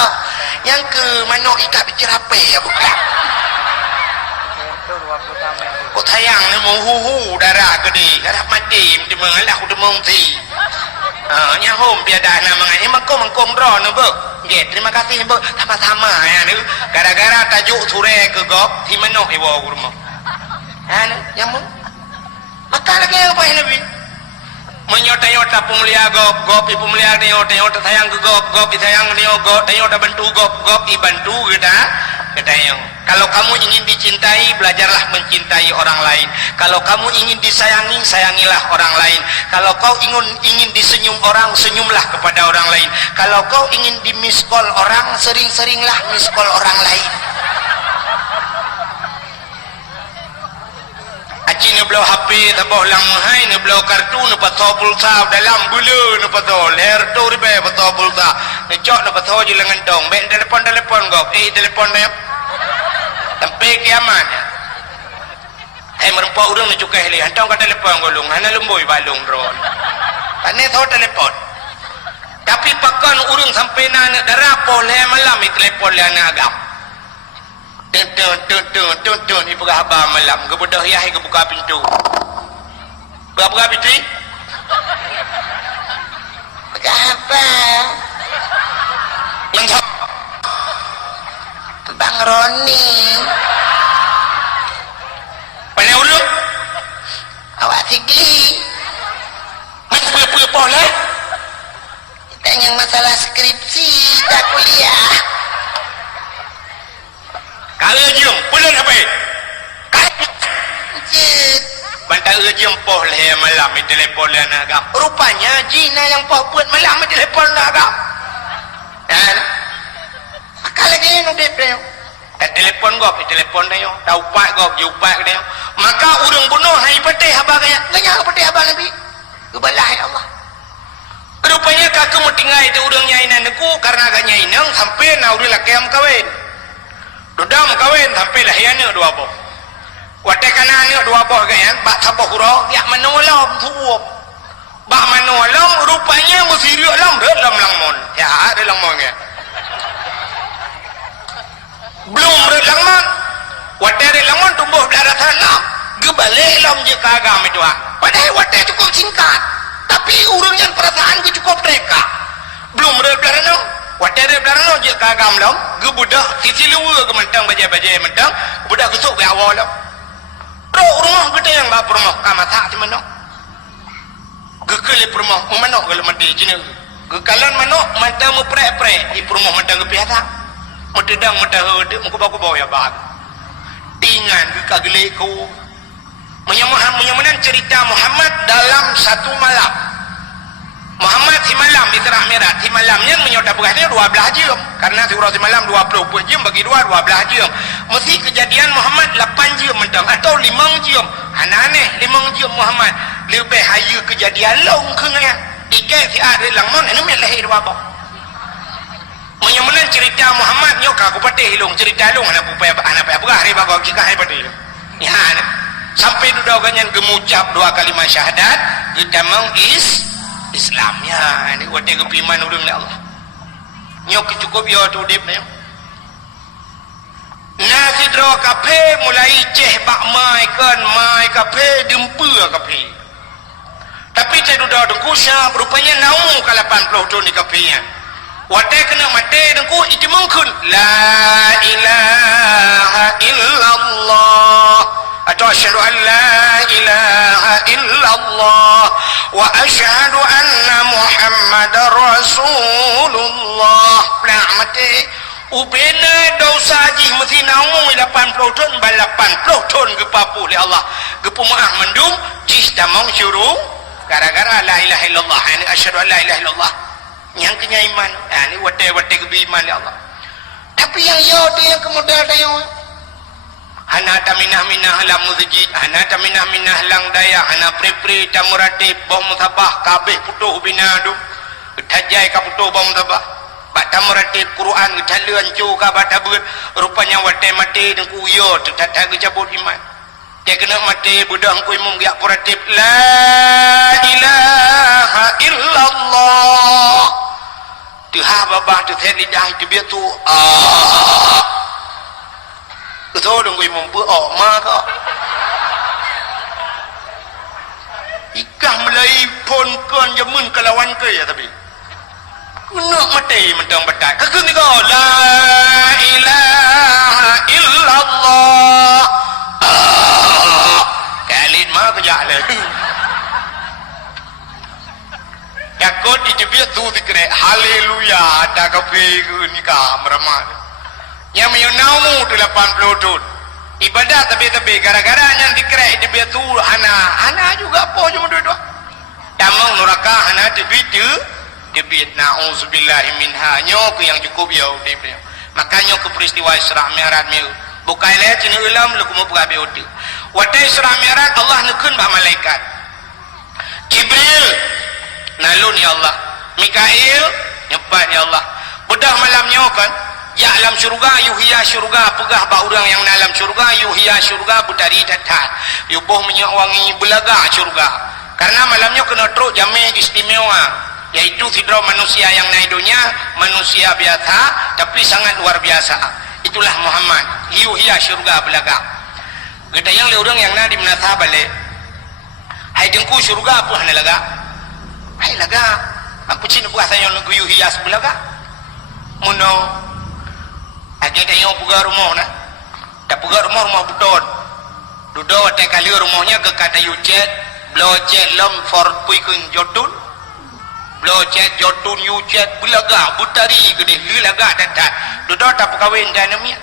yang ke manok ikat bicerape ya bukan kok sayang ni mau hu darah gede darah mati di mengalah udah mengti nya hom biada nama ngani mangkong drone bu ya terima kasih bu sama-sama ya ni gara-gara tajuk sure ke gop di manok iwo rumah yang mu maka lagi apa yang lebih menyota pemulia gop pemulia nyota sayang ke gop sayang dia gop bantu gop bantu kita yang kalau kamu ingin dicintai belajarlah mencintai orang lain kalau kamu ingin disayangi sayangilah orang lain kalau kau ingin disenyum orang senyumlah kepada orang lain kalau kau ingin di miss call orang sering-seringlah miss call orang lain aci ni belau HP taboh lang mahai ni belau kartu ni patho pulsa dalam bulu ni patho ler tu ribe patho pulsa ni cok ni patho je lengan dong ben telepon gop telepon dia sampai kiamat merempak urang ni cukai li hantong ka telepon golong hana lumboi balung drone ane tho telepon tapi pakon urang sampai na darapo le malam ni telepon le ana agam tun ni pegah ba malam gebudah yah ke buka pintu buka pintu buka apa langsung Bang Roni mana urut awak tinggi mana punya pola tanya masalah skripsi tak kuliah kalau jom bulan apa jit bantai jom poh leh malam di telepon dan agam rupanya jina yang poh buat malam di telepon agam dan kalau dia nu deprem telepon gop telepon dia tahu pak gop jupak dia maka urang bunuh hai petih abang kaya nganya petih abang nabi kebalah Allah rupanya kakak mau tinggal itu urang nyainan aku karena agak nyainang sampai na urang lakiam kawin dudam kawin sampai lahiannya dua boh wate kanannya dua boh kaya bak saboh hurau ya menolom suup bak menolom rupanya musiriuk lam dalam langmon ya ada langmon ya belum berlangman wadah langman tumbuh darah tanam gebalik lam je kagam itu padahal wadah cukup singkat tapi urang yang perasaan ku cukup reka belum berlangman wadah berlangman je kagam lam gebudak sisi luar ke mentang baja mentang budak gesuk ke awal lam Bro rumah gede yang bap rumah kamata ti manok. Gekele rumah manok gele mati cina. Gekalan manok mata mu pre-pre di rumah mata ge piata. Mededang mata hede mu ko bawa ya bag. Tingan gekagele ko. Menyamanan cerita Muhammad dalam satu malam. Muhammad di malam di Terah Mi'raj, di malamnya menyota berkatnya 12 jam. Karena surah di malam 20 jam bagi 12 jam. Mesti kejadian Muhammad 8 jam mentang atau 5 jam. Aneh 5 jam Muhammad. Lebih hayu kejadian long kengaya. Ikai si ada langmon ini melahir apa? Menyamanan cerita Muhammad nyoka aku patih long cerita long anak apa hari bagai kita hari patih. Ya, sampai duduk ganyan gemucap 2 kalimat syahadat, kita mau Islamnya ni wate kepiman urang le Allah. Nyok cukup yo tu dip ni. Nasidro kafe mulai ceh bak mai kafe dempe kafe. Tapi saya duduk dengku syah rupanya nau ke 80 tu ni kafe nya. Wate kena mate dengku itu mungkin la ilaha illallah atau asyhadu an la ilaha illallah wa asyhadu anna muhammadar rasulullah. Plak mati ubena dosa ji mesti namu 80 ton 80 ton ke papu le Allah ke pumaah mendung jis damang syuruh gara-gara la ilaha illallah ini asyhadu an la ilaha illallah yang kenya iman ni wate ke iman le Allah. Tapi yang yo dia kemudian ada yang hana taminah lam muzjid hana taminah lang daya hana pre tamuratib bom musabah kabeh putuh binadu tajai ka putuh bom musabah bak tamuratib Quran getalan cu ka batabut rupanya wate mati dengku yo tetata gejabut iman dia kena mati budak ku imum giak puratib la ilaha illallah tuha babah tu tadi dah tu biar tu thôi đừng quỳ mồm bữa ỏ ma kok ikam lay pon kon jamun kelawan ke ya tapi nak mati mentang betai kekeng ni kau la ilaha illallah kalit ma kerja le takut dijebit tu dikre haleluya ada kafe ni ka meramah yang menyunamu tu 80 ton ibadah tapi gara-gara yang dikerek dia tu ana juga apa cuma dua damang neraka ana debit nauzubillahi minha nyok yang cukup ya makanya ke peristiwa Isra Mi'raj mi bukai le cina ulam lu kumu buka beudi wate Isra Mi'raj Allah nekun ba malaikat Jibril nalun ya Allah Mikail nyebat ya Allah bedah malamnya kan ya alam syurga yuhiya syurga pegah ba orang yang dalam syurga yuhiya syurga budari datat yubuh minyak wangi belaga syurga karena malamnya kena teruk jamin istimewa yaitu sidra manusia yang naik dunia manusia biasa tapi sangat luar biasa itulah Muhammad yuhiya syurga belaga gede yang le orang yang na di menata balik hai dengku syurga apa hana laga hai laga apa cina buah saya yang yuhiya belaga muno ada yang pugar rumah na tak pugar rumah beton duduk wate kali rumahnya ke kata yucet blocet lem for puikun jotun blocet jotun yucet belaga butari gede hilaga datat duduk tak perkahwin dan namiat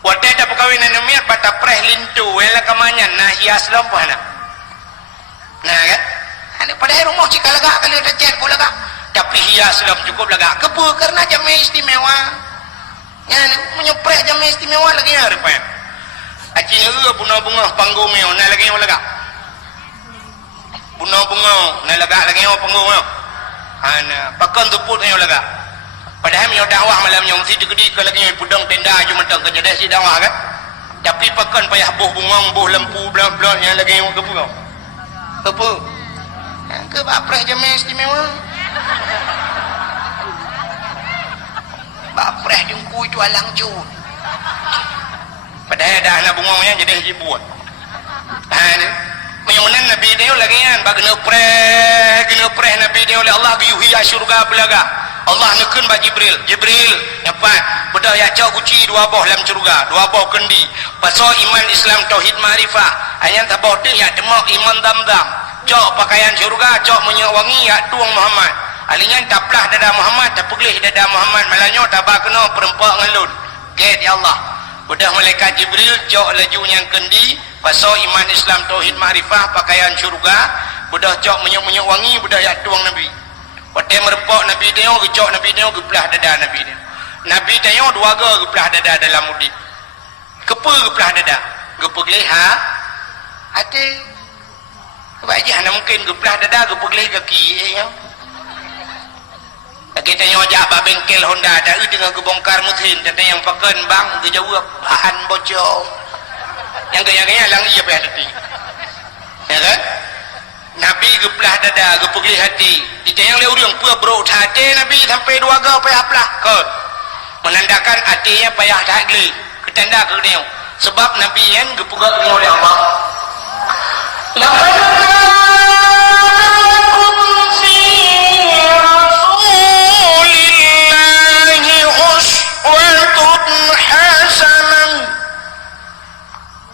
wate tak perkahwin dan namiat pada preh lintu wela kamanyan nah hias lampu na nah kan ada pada rumah cika laga kali ada jet bulaga tapi hias lam cukup laga kepu karena jamin istimewa yang menyepret jam istimewa lagi ya rupanya acing bunga-bunga panggung ni nak lagi yang lega bunga-bunga nak lega lagi yang panggung ni ana pakan tuput yang lega padahal yang dakwah malam yang mesti digedi ke lagi yang pudang tenda je mentang kerja si dakwah kan tapi pakan payah buh bunga buh lempu bla-bla yang lagi yang kepu ke bapreh jam istimewa bapreh dengku itu alang jun padahal dah anak bunganya jadi haji buat menyunan Nabi dia lagi kan bagi genepreh Nabi dia oleh Allah yuhiya syurga belaga Allah nekun ba Jibril. Jibril nyapat bedah ya cak guci dua boh dalam syurga, dua boh kendi. Pasal iman Islam tauhid makrifah. Ayat tabah tu ya demak iman dam-dam. Cak pakaian syurga, cak minyak wangi ya tuang Muhammad. Alingan taplah dada Muhammad, tapulih dada Muhammad malanyo tabah kena perempak ngalun. Get ya Allah. Bedah malaikat Jibril cak laju yang kendi. Pasal iman Islam tauhid makrifah pakaian syurga. Bedah cak minyak-minyak wangi, bedah ya tuang Nabi. Waktu merepak Nabi tengok, gecok Nabi tengok, gepelah dada Nabi tengok. Nabi tengok dua ga gepelah dada dalam udip. Kepa gepelah dada. Gepegelih hati. Sebab je mana mungkin gepelah dada, gepegelih kaki. Lagi tengok ajak bak bengkel Honda ada dengan gebongkar mutin. Tentang yang pakan bang, dia jawab bahan bocor. Yang gaya-gaya lang ia payah hati. Ya kan? Nabi gepelah dada, gepegelih hati. Ditayang oleh orang pua bro hati Nabi sampai dua ga payah pelah. Kau menandakan hatinya payah tak geli. Ketanda ke dia. Sebab Nabi yang gepegak oleh Allah.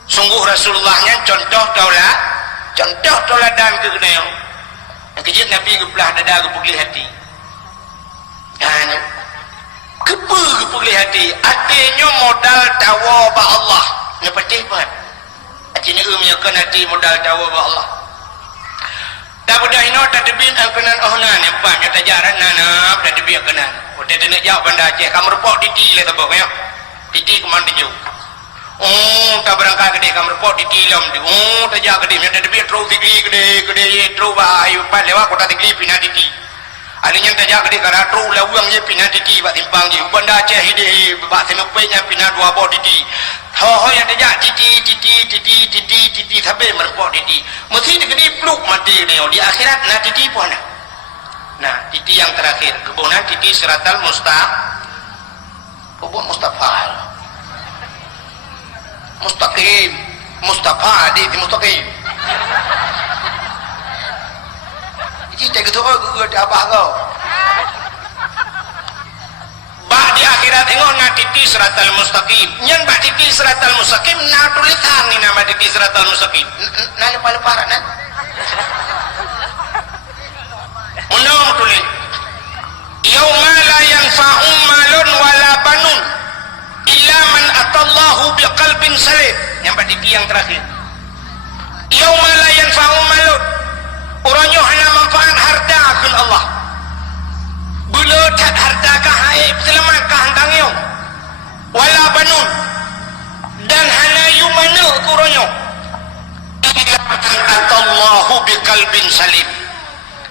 Sungguh Rasulullahnya contoh tauladan ke kena yang kejut Nabi gepelah dada gepegelih hati. Dan gepegelih hati artinya modal tawa ba Allah ni patih pun artinya menyakan hati modal tawa ba Allah. Dah budak ino tak debin kenan ohnan apa nya tajaran nanap dah debin kenan udah nak jawab benda Aceh kamu report titi le tabok ya titi keman dinyu. Tak berangkat gede kamu report di tilam di. Tak jaga gede, macam dia terus tinggi gede terus bayu pan lewat kota tinggi pindah titi. Alinya tak jaga gede karena terus lawang je pindah titi buat timpang je. Benda Aceh ide buat senupenya pindah dua bawah titi. Ho yang tak jaga titi sampai mereport titi. Mesti digede peluk mati dia di akhirat nak titi pun ada. Nah titi yang terakhir kebunan titi siratal Mustafa. Mustaqim Mustafa di mustaqim kita gitu ada apa kau bak di akhirat tengok nak titi siratal mustaqim yang bak titi siratal mustaqim nak tulisan ni nama titi siratal mustaqim nak lepas-lepas nak menang tulis yauma la yanfa'u malun wala banun illa man atallahu biqalbin salim. Yang berarti yang terakhir yauma la yanfa'u malun orangnya hanya manfaat harta kun Allah bila tak harta kah haib selamat kah hantangnya wala banun dan hanya yumana orangnya illa man atallahu biqalbin salim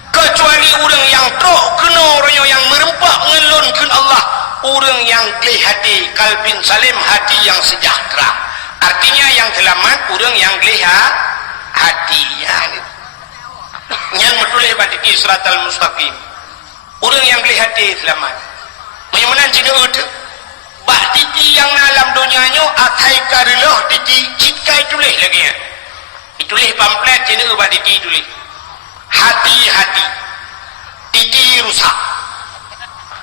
kecuali orang yang teruk kena orangnya yang merempak ngelun kun Allah orang yang gelih hati kalbin salim hati yang sejahtera artinya yang selamat orang yang gelih hati yang betul batiki siratal mustaqim orang yang gelih hati selamat menyemenan cina udah bak titi yang dalam dunianya atai karilah titi cikai tulis lagi ya tulis pamflet cina bak titi tulis hati-hati titi rusak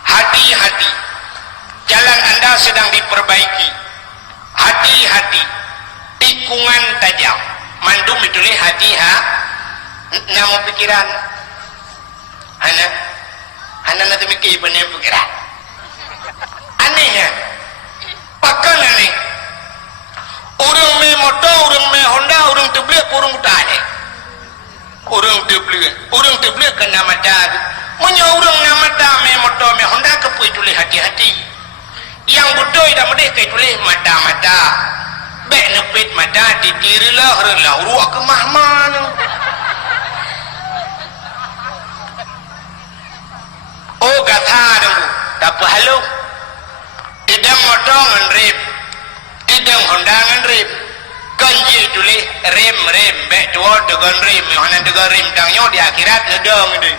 hati-hati jalan anda sedang diperbaiki hati-hati tikungan tajam mandum ditulis hati nama pikiran anak nanti mikir benar pikiran anehnya pakan aneh orang me motor orang me Honda orang teblik orang muda aneh orang teblik kena mata punya orang nama mata me motor me Honda kepui tulis hati-hati yang bodoh dah merdeka tulis mata-mata bek nepit mata ditirilah ruak ke mahman oh kata dulu tak apa halo idang motor ngerip idang Honda ngerip kanji tulis rem bek dua dengan rem mana dengan rem tangnya di akhirat nedang ini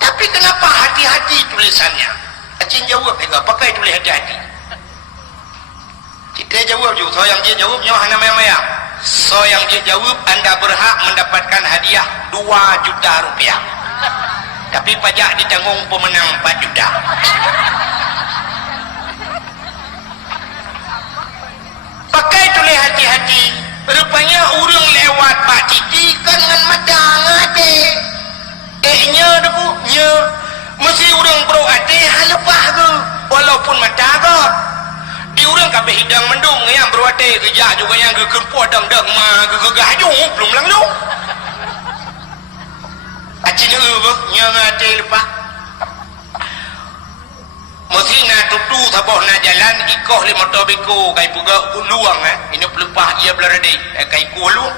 tapi kenapa hati-hati tulisannya Acing jawab juga pakai tulis hati-hati kita jawab juga so yang dia jawabnya hanya mayang so yang dia jawab anda berhak mendapatkan hadiah 2 juta rupiah Tapi pajak ditanggung pemenang 4 juta. Pakai tulis hati-hati. Rupanya orang lewat Pak Titi kan dengan mata ngade. Nya debu nya. Mesti orang bro ade halepah ke. Walaupun mata ke. Di orang kabeh hidang mendung yang bro ade kerja juga yang gekempuh dang-dang mah gegajung belum lang lu. Acin apa? Nya ngade lepas. Mesti nak tutu saboh nak jalan ikoh le motor beko kai puga luang ini pelepah ia belarade kai kuhlung.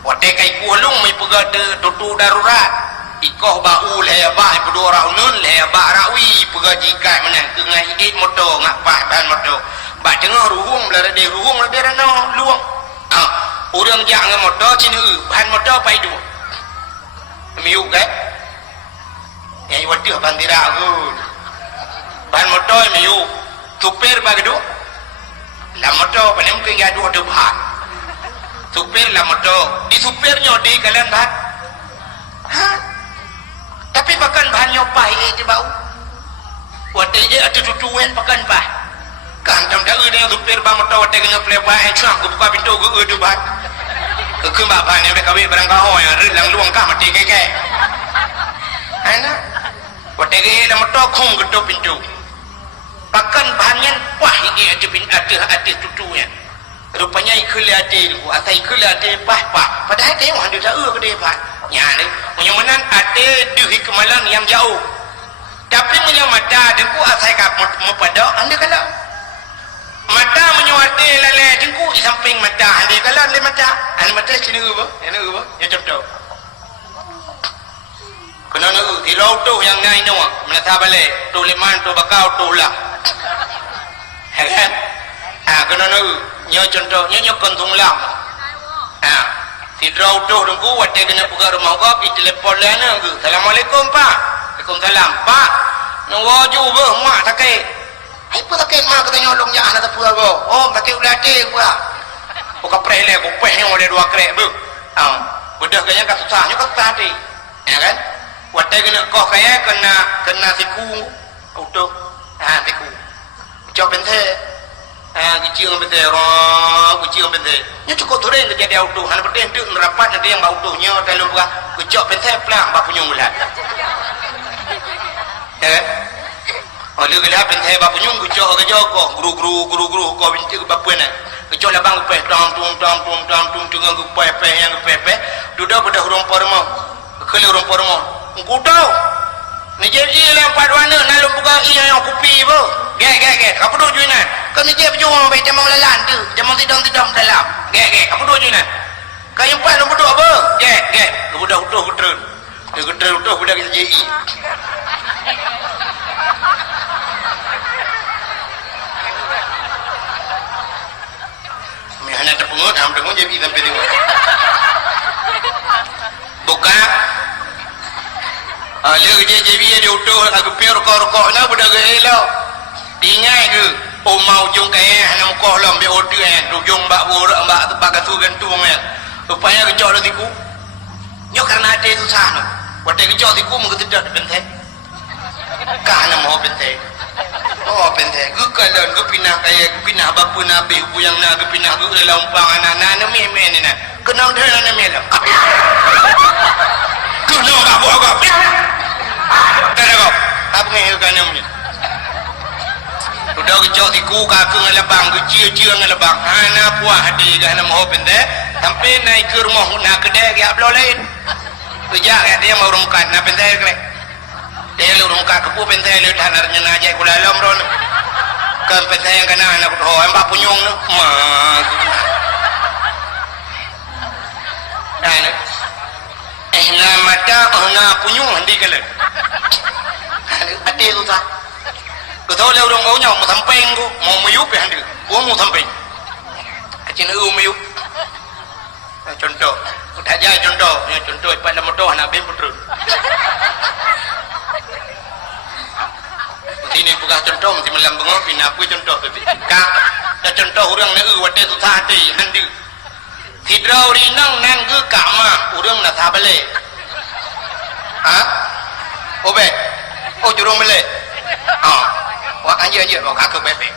Wate kai kuhlung mai puga tutu darurat. Ikoh bau le ba ipu dua raunun le ba rawi puga jikai mana ke ngai ik motor ngak pak ban motor. Ba tengah ruhung belarade ruhung lebih rano luang. Urang jak ngam motor cina ban motor pai du. Miuk kan? Yang wati bandira aku. Ban motor miu supir bagdu la motor panem ke ya dua debat supir la motor di supirnya di kalian bat tapi bahkan bahannya pai di bau wate je ada tutuan bahkan bah kan jam dah dengan supir ban motor wate kena flewa cang aku buka pintu ke debat ke mbak ban yang kawin barang kau yang lang luang kah mati keke ana wate ke la motor khum gedo pintu bahkan bahannya pah ini ada tutunya rupanya ikul ada atau ikul ada pah padahal dia orang dia tahu ke dia pah nyari menyamanan ada di kemalan yang jauh tapi menyamata dengku asai kap pada anda kalau mata menyuati lele dengku di samping mata anda kalau le mata sini apa yang contoh kena di rautu yang ngai noa menata balik tu leman tu bakau tu lah kan kena nyo contoh nyo kontung lam di rautu dengku wate kena buka rumah kau di telepon lana ke assalamualaikum pak waalaikumsalam pak nawaju be mak takai ai pa takai mak kata nyolong ja anak tapua go oh takai ulate pula buka prele ko peh yang ada dua krek be bedah kaya ka susahnya ka tadi ya kan wate kena kau kaya kena siku auto siku cok bente kecil bente kecil bente nya cukup turun ke jadi auto hal berde itu merapat ada yang autonya dalam buah kecok bente pelang bak punyung bulan oleh gelap bente bak punyung kecok ke joko guru ko binti ke bapuan kecok labang pe tom dengan ke pe yang ke pe duda pada hurung pormo kele hurung pormo ngudau ni jadi yang paduana nalung buka iya yang kopi bo gek apa do juinan kan ni je berjuang baik jamang lalan tu jamang tidam dalam gek apa do juinan kayu empat nombor 2 apa gek budak utuh budak kita JI mi anak terpungut hampir jadi sampai tengok buka dia kerja JB dia utuh aku piar rokok na budak elok dingai ke mau ujung kaya hana mukoh lam be order ujung mbak burak mbak tempat katu gantung rupanya kejok dah tiku nyo karena ada susah no wate kejok tiku mengetedak di benteng kana mau benteng gu kalan gu pinah kaya gu pinah bapa nabi gu yang na gu pinah gu lampang anak meme ni na kenal dia na meme tu no gak buat kau kada kau tak ngeh kana ni udah kejok tiku kakek ngelabang kecil ngelabang hana puah hadi gana mau bente sampai naik ke rumah nak kedai ke ablo lain kerja dia mau rumkat nak bente ke dia lu rumkat ke pu bente lu tanarnya najai kula lam ron ke bente yang kana anak ho embak punyung nu ma dan na mata na punyung handi kala ade tu ta betul le urang kau mau samping ku mau meyup ya handi mau samping acin meyup contoh udah aja contoh pada motor nak bem putrun sini buka contoh mesti melam bengok pina pu contoh tadi ka contoh urang ne wate tu hati handi hidrau rinang nang ke kama urang na sabale Obek. Oh jurung melek. Wah anjir kau kakek bebek.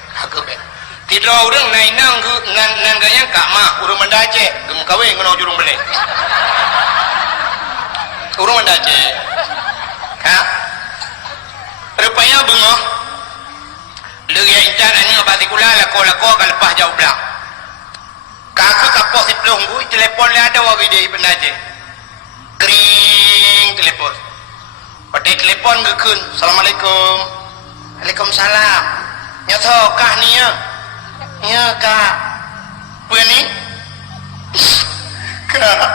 Tidak orang naik nan gaya kak mah urung mendace gem kawin ngono jurung melek. Urung mendace. Ha? Rupanya bungo. Lagi incan ani particular lako kalpah jauh belak. Kakak kapok siplong gue telepon le ada wagi dia pendace. Kering telepon. Pada telepon gekun. Assalamualaikum. Waalaikumsalam. Nyata kah ni ya? Ya kak. Apa ni? Kak.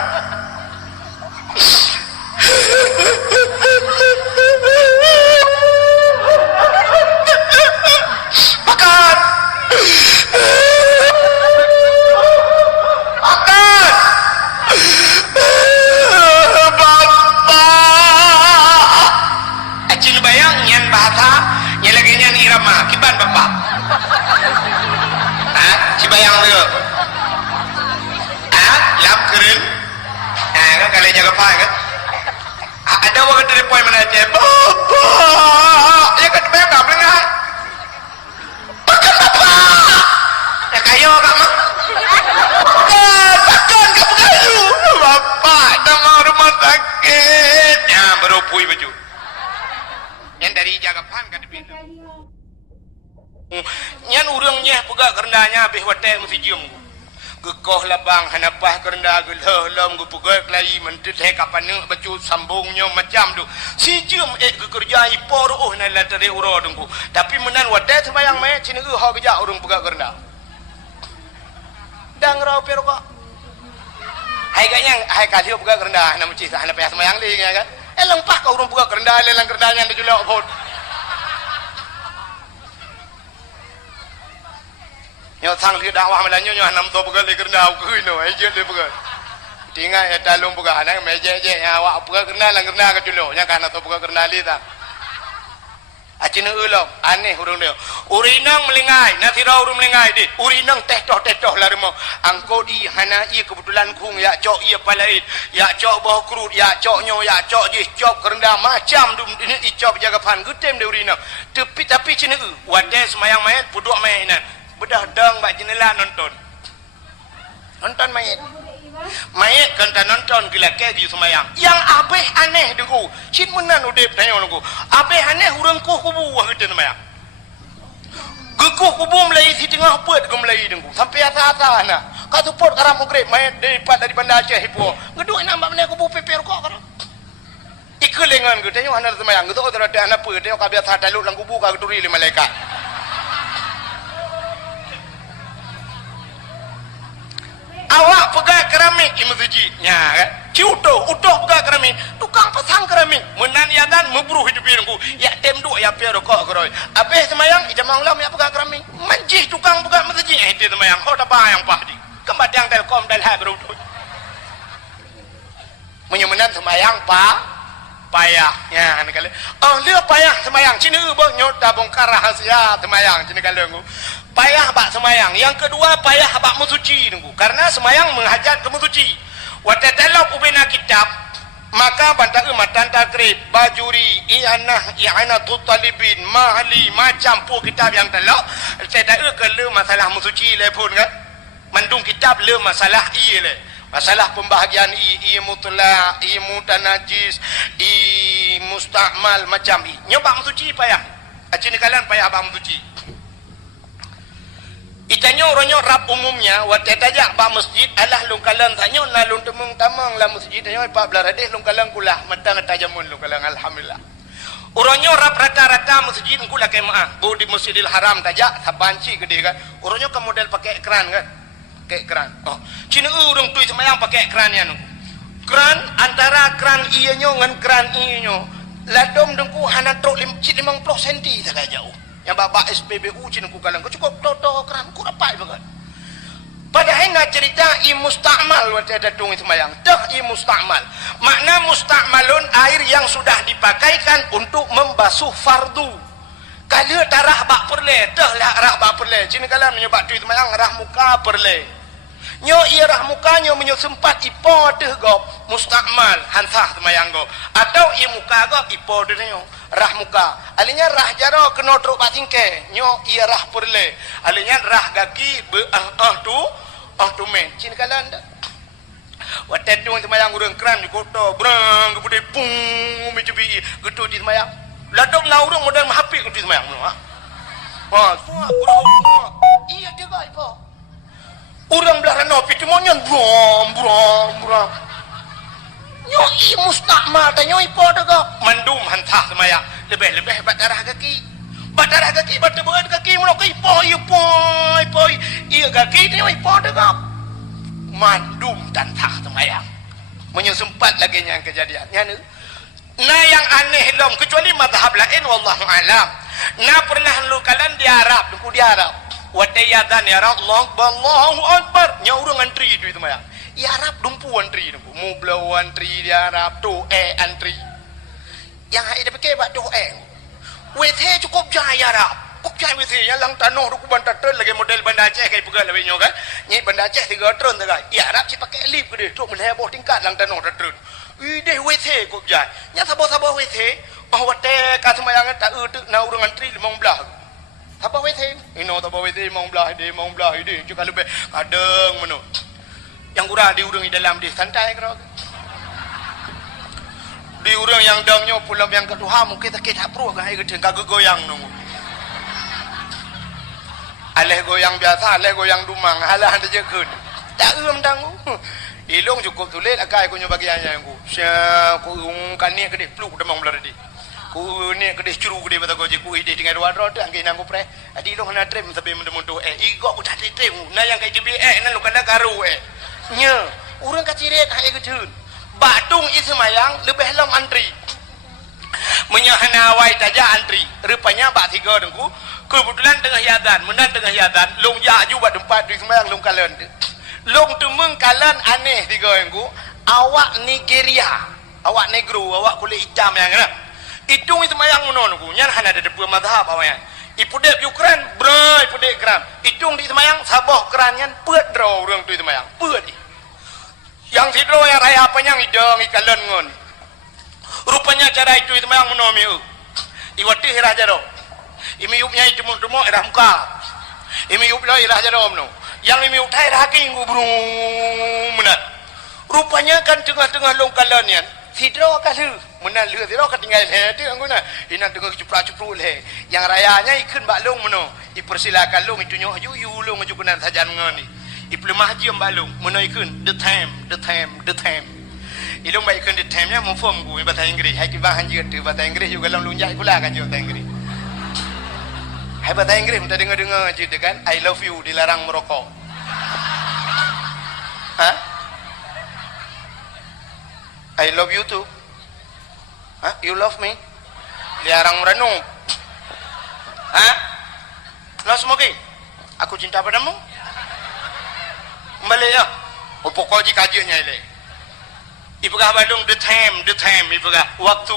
Makan. Kiban bapak. Cibayang tu. Lap keren. Kan kalau jaga apa kan? Ada orang telepon mana je? Bapak. Ya kan bayang tak pelengah. Pakai bapak. Ya kayu kat mak. Pakai kat kayu. Bapak tengah rumah sakit. Ya berupui baju. Yang dari jaga pan kan depan. Nyan urangnya pegak kerendahnya habis watai mesti jam gekoh labang hanapah kerendah gelah lam gu pegak lagi mentit he kapan baju sambungnya macam tu si jam gekerja ipor na latare uro dengku tapi menan watai sembayang me cina ha geja urang pegak kerendah dang rau pero kok hai ganya hai kasih pegak kerendah na mesti hanapah sembayang li kan lengpah ka urang pegak kerendah lelang kerendahnya tu julak phot. Nyo sang li dakwah melanyo nyo nam to begal kerna au kui no ai je le begal tinga ya talung begal na meje je ya wa begal kerna lang kerna ka julo nya kana to begal kerna li ta acina ulom aneh urang dia urinang melingai na tira urung melingai di urinang teh-toh larimo angko di hana i kebetulan kung ya cok ia palait ya cok boh krut ya cok nyo ya cok je cok kerna macam dum ini i cok jaga pan gutem de urinang tapi cina wade semayang mayat puduk mainan bedah dang bak jenela nonton mayat kan tak nonton gila keji semayang yang abeh aneh dengku cin menan udip tanya dengku abeh aneh urang kuh kubu wah kita semayang gekuh kubu melai si tengah puat ke melai dengku sampai atas anak kat support karam ugrib mayat dari bandar Aceh hipo ngeduk nampak menai kubu peper kok karam ikelengan ke tanya anak semayang gitu kalau ada anak apa tanya kabiat taluk lang kubu ka keturi li malaikat. Awak pegang keramik di masjid nya kan ciuto pegang keramik tukang pasang keramik menan yadan membruh hidup hidupku ya tem duk ya piaro kok geroi habis semayang jamang lam ya pegang keramik manjih tukang pegang masjid itu semayang ho tak bayang pahdi kembadang telkom dan ha berudut menyemenan semayang payah ya kan kali dia payah semayang cina boh nyot bongkar rahasia semayang cina kali payah bak semayang. Yang kedua payah bak mensuci nunggu. Karena semayang menghajat ke mensuci. Watatalab ubena kitab maka bantak matan takrib bajuri i'ana tutalibin mahali macam pu kitab yang telak saya ke le masalah mensuci le pun kan. Mandung kitab le masalah i le. Masalah pembahagian i mutlak, i mutanajis, i mustakmal macam i. Nyobak mensuci payah. Acini kalian payah bak mensuci. Itanya orangnya rap umumnya waktu tajak ba masjid alah lungkalang tanyo na lung temung tamang la masjid tanyo pa blaradeh lungkalang kulah matang tajamun lungkalang alhamdulillah orangnya rap rata-rata masjid kulah kemaah bu di Masjidil Haram tajak sabanci gede kan orangnya ke model pakai ekran kan pakai ekran cina urang tu semayang pakai ekran ya kran antara kran ianya ngan kran ianya ladom dengku hana trok 50 cm tak jauh yang babak SPBU cina ku kalang ku cukup toto keran ku rapat banget padahal nak cerita i mustakmal waktu ada tung semayang dah i mustakmal makna mustakmalun air yang sudah dipakaikan untuk membasuh fardu kalau tarah bak perle dah lah arah bak perle cina kalang menyebab tu semayang arah muka perle Nyo irah mukanya menyo sempat ipo deh gop mustakmal hansah semayang gop atau ia muka gop ipo deh nyo rah muka alinya rah jaro kena truk batingke nyo ia rah perle alinya rah gaki be tu men cin kalan dah watet tu semayang urang kran di kota brang kemudian pung mecubi gitu di semayang ladok na urang modal mahapik di semayang ha semua urang iya dia gak ipo urang belah rano cuma nyon brom nyo i mustakmal ta nyo ipo dah mandum hantah semayang lebih batarah kaki batar kaki mulo ipo iya kaki dia ipo dah mandum tantah semayang menyo sempat lagi yang kejadiannya nah yang aneh lom kecuali mazhab lain wallahu alam nah pernah lu kalian di Arab wadayadan ya Allahu akbar nya urang antri itu semayang ya Arab dumpu antri mu blau antri di Arab tu antri yang ada pakai bak tu WC cukup jaya Arab cukup jaya WC yang lang tanah du kuban tatel lagi model Banda Aceh kai pegal lebih nyo kan ni Banda Aceh 3 trun tu kan ya Arab si pakai lift gede tu meleboh tingkat lang tanah tatel ide WC cukup jaya nya sabo WC wate ka semayang tak na urang antri 15 Apa WC? Ino apa WC mau belah ide juga lebih kadang menu. Yang kurang di urang di dalam di santai kira. Di urang yang dangnya pulang yang kedua mungkin kita perlu kan hai gedeng kagak goyang nunggu. Aleh goyang biasa, aleh goyang dumang, halah anda jekeun. Tak dangu. Ilung cukup tulis akai ku bagiannya aku. Sia ku kan ni gede pluk demang belar di. Ku ni kede curu kede bata goje ku ide dengan dua roda angke nang ku pre adi lo hana trem sabe mendemundu igo ku tak trem na yang kai jibi nan lu kana garu nya urang kaciret hai gedeun batung ismayang lebih lam antri menyahana wai taja antri rupanya bak 3 dengku kebetulan tengah yadan menan tengah yadan long ya ju bak tempat di sembayang long kalen long temeng kalen aneh 3 dengku awak Nigeria awak negro awak kulit hitam yang kana Itung itu mayang menonku, nyan hana ada dua mazhab awayan. Ipudek Ukraine, bro, ipudek keran. Itung di semayang, saboh keran nyan puat draw orang tu itu mayang, puat. Yang sidro yang raya apa yang idong ikalan ngon. Rupanya cara itu mayang menomiu. Iwati hirah jaro. Imi yupnya itu muntumo irah muka. Imi yup lo irah jaro mno. Yang imi yup thai raking bro menat. Rupanya kan tengah-tengah longkalan nyan. Sidro kalu menan lu sidro ketinggal he tu anguna ina tengah cepra-cepru le yang rayanya ikun baklung meno dipersilakan long itu nyoh yu long jukunan sajan ngoni iplemah jiam baklung meno ikun the time ilung baik ikun the time nya mufom ku bahasa Inggeris hai ki bahan je tu bahasa Inggeris juga long lunjak pula kan je bahasa Inggeris hai bahasa Inggeris kita dengar je kan I love you dilarang merokok ha I love you too. Hah? You love me? Dilarang merenung. Hah? No smoking? Aku cinta padamu? Kembali ya? Pokok jika kajiannya ini. Ipugah balung the time. Ipugah waktu.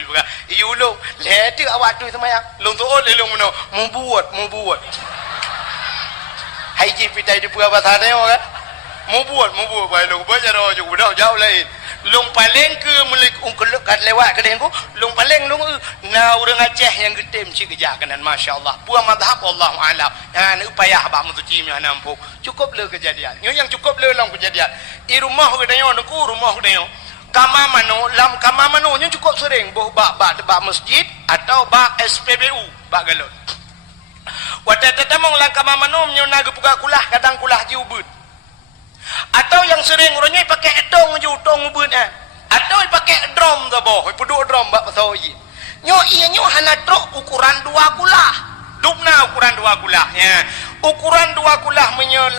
Ipugah. Iulo. Leti waktu semayang. Long tu le long meno. Membuat. Hai jipitai di pugah bahasa dia kan? Membuat. Balung baca roh juga jauh lain. Long paling ke mulik ungkeluk kat lewat ke dengu long paling long na urang Aceh yang getem ci kejakan masyaallah puang mazhab Allah alam yang upaya bah mutuci mi nampuk cukup le kejadian yang cukup le long kejadian i rumah gedayo nku rumah gedayo kama mano nya cukup sering boh bak masjid atau bak SPBU bak galon wata tetamong lang kama mano nya naga puga kulah kadang kulah jiubut atau yang sering orangnya pakai etong je utong ubun atau pakai drum tu boh puduk drum bak pasoi nyo ianya hana truk ukuran 2 kulah dupna ukuran 2 kulah ya ukuran 2 kulah menyo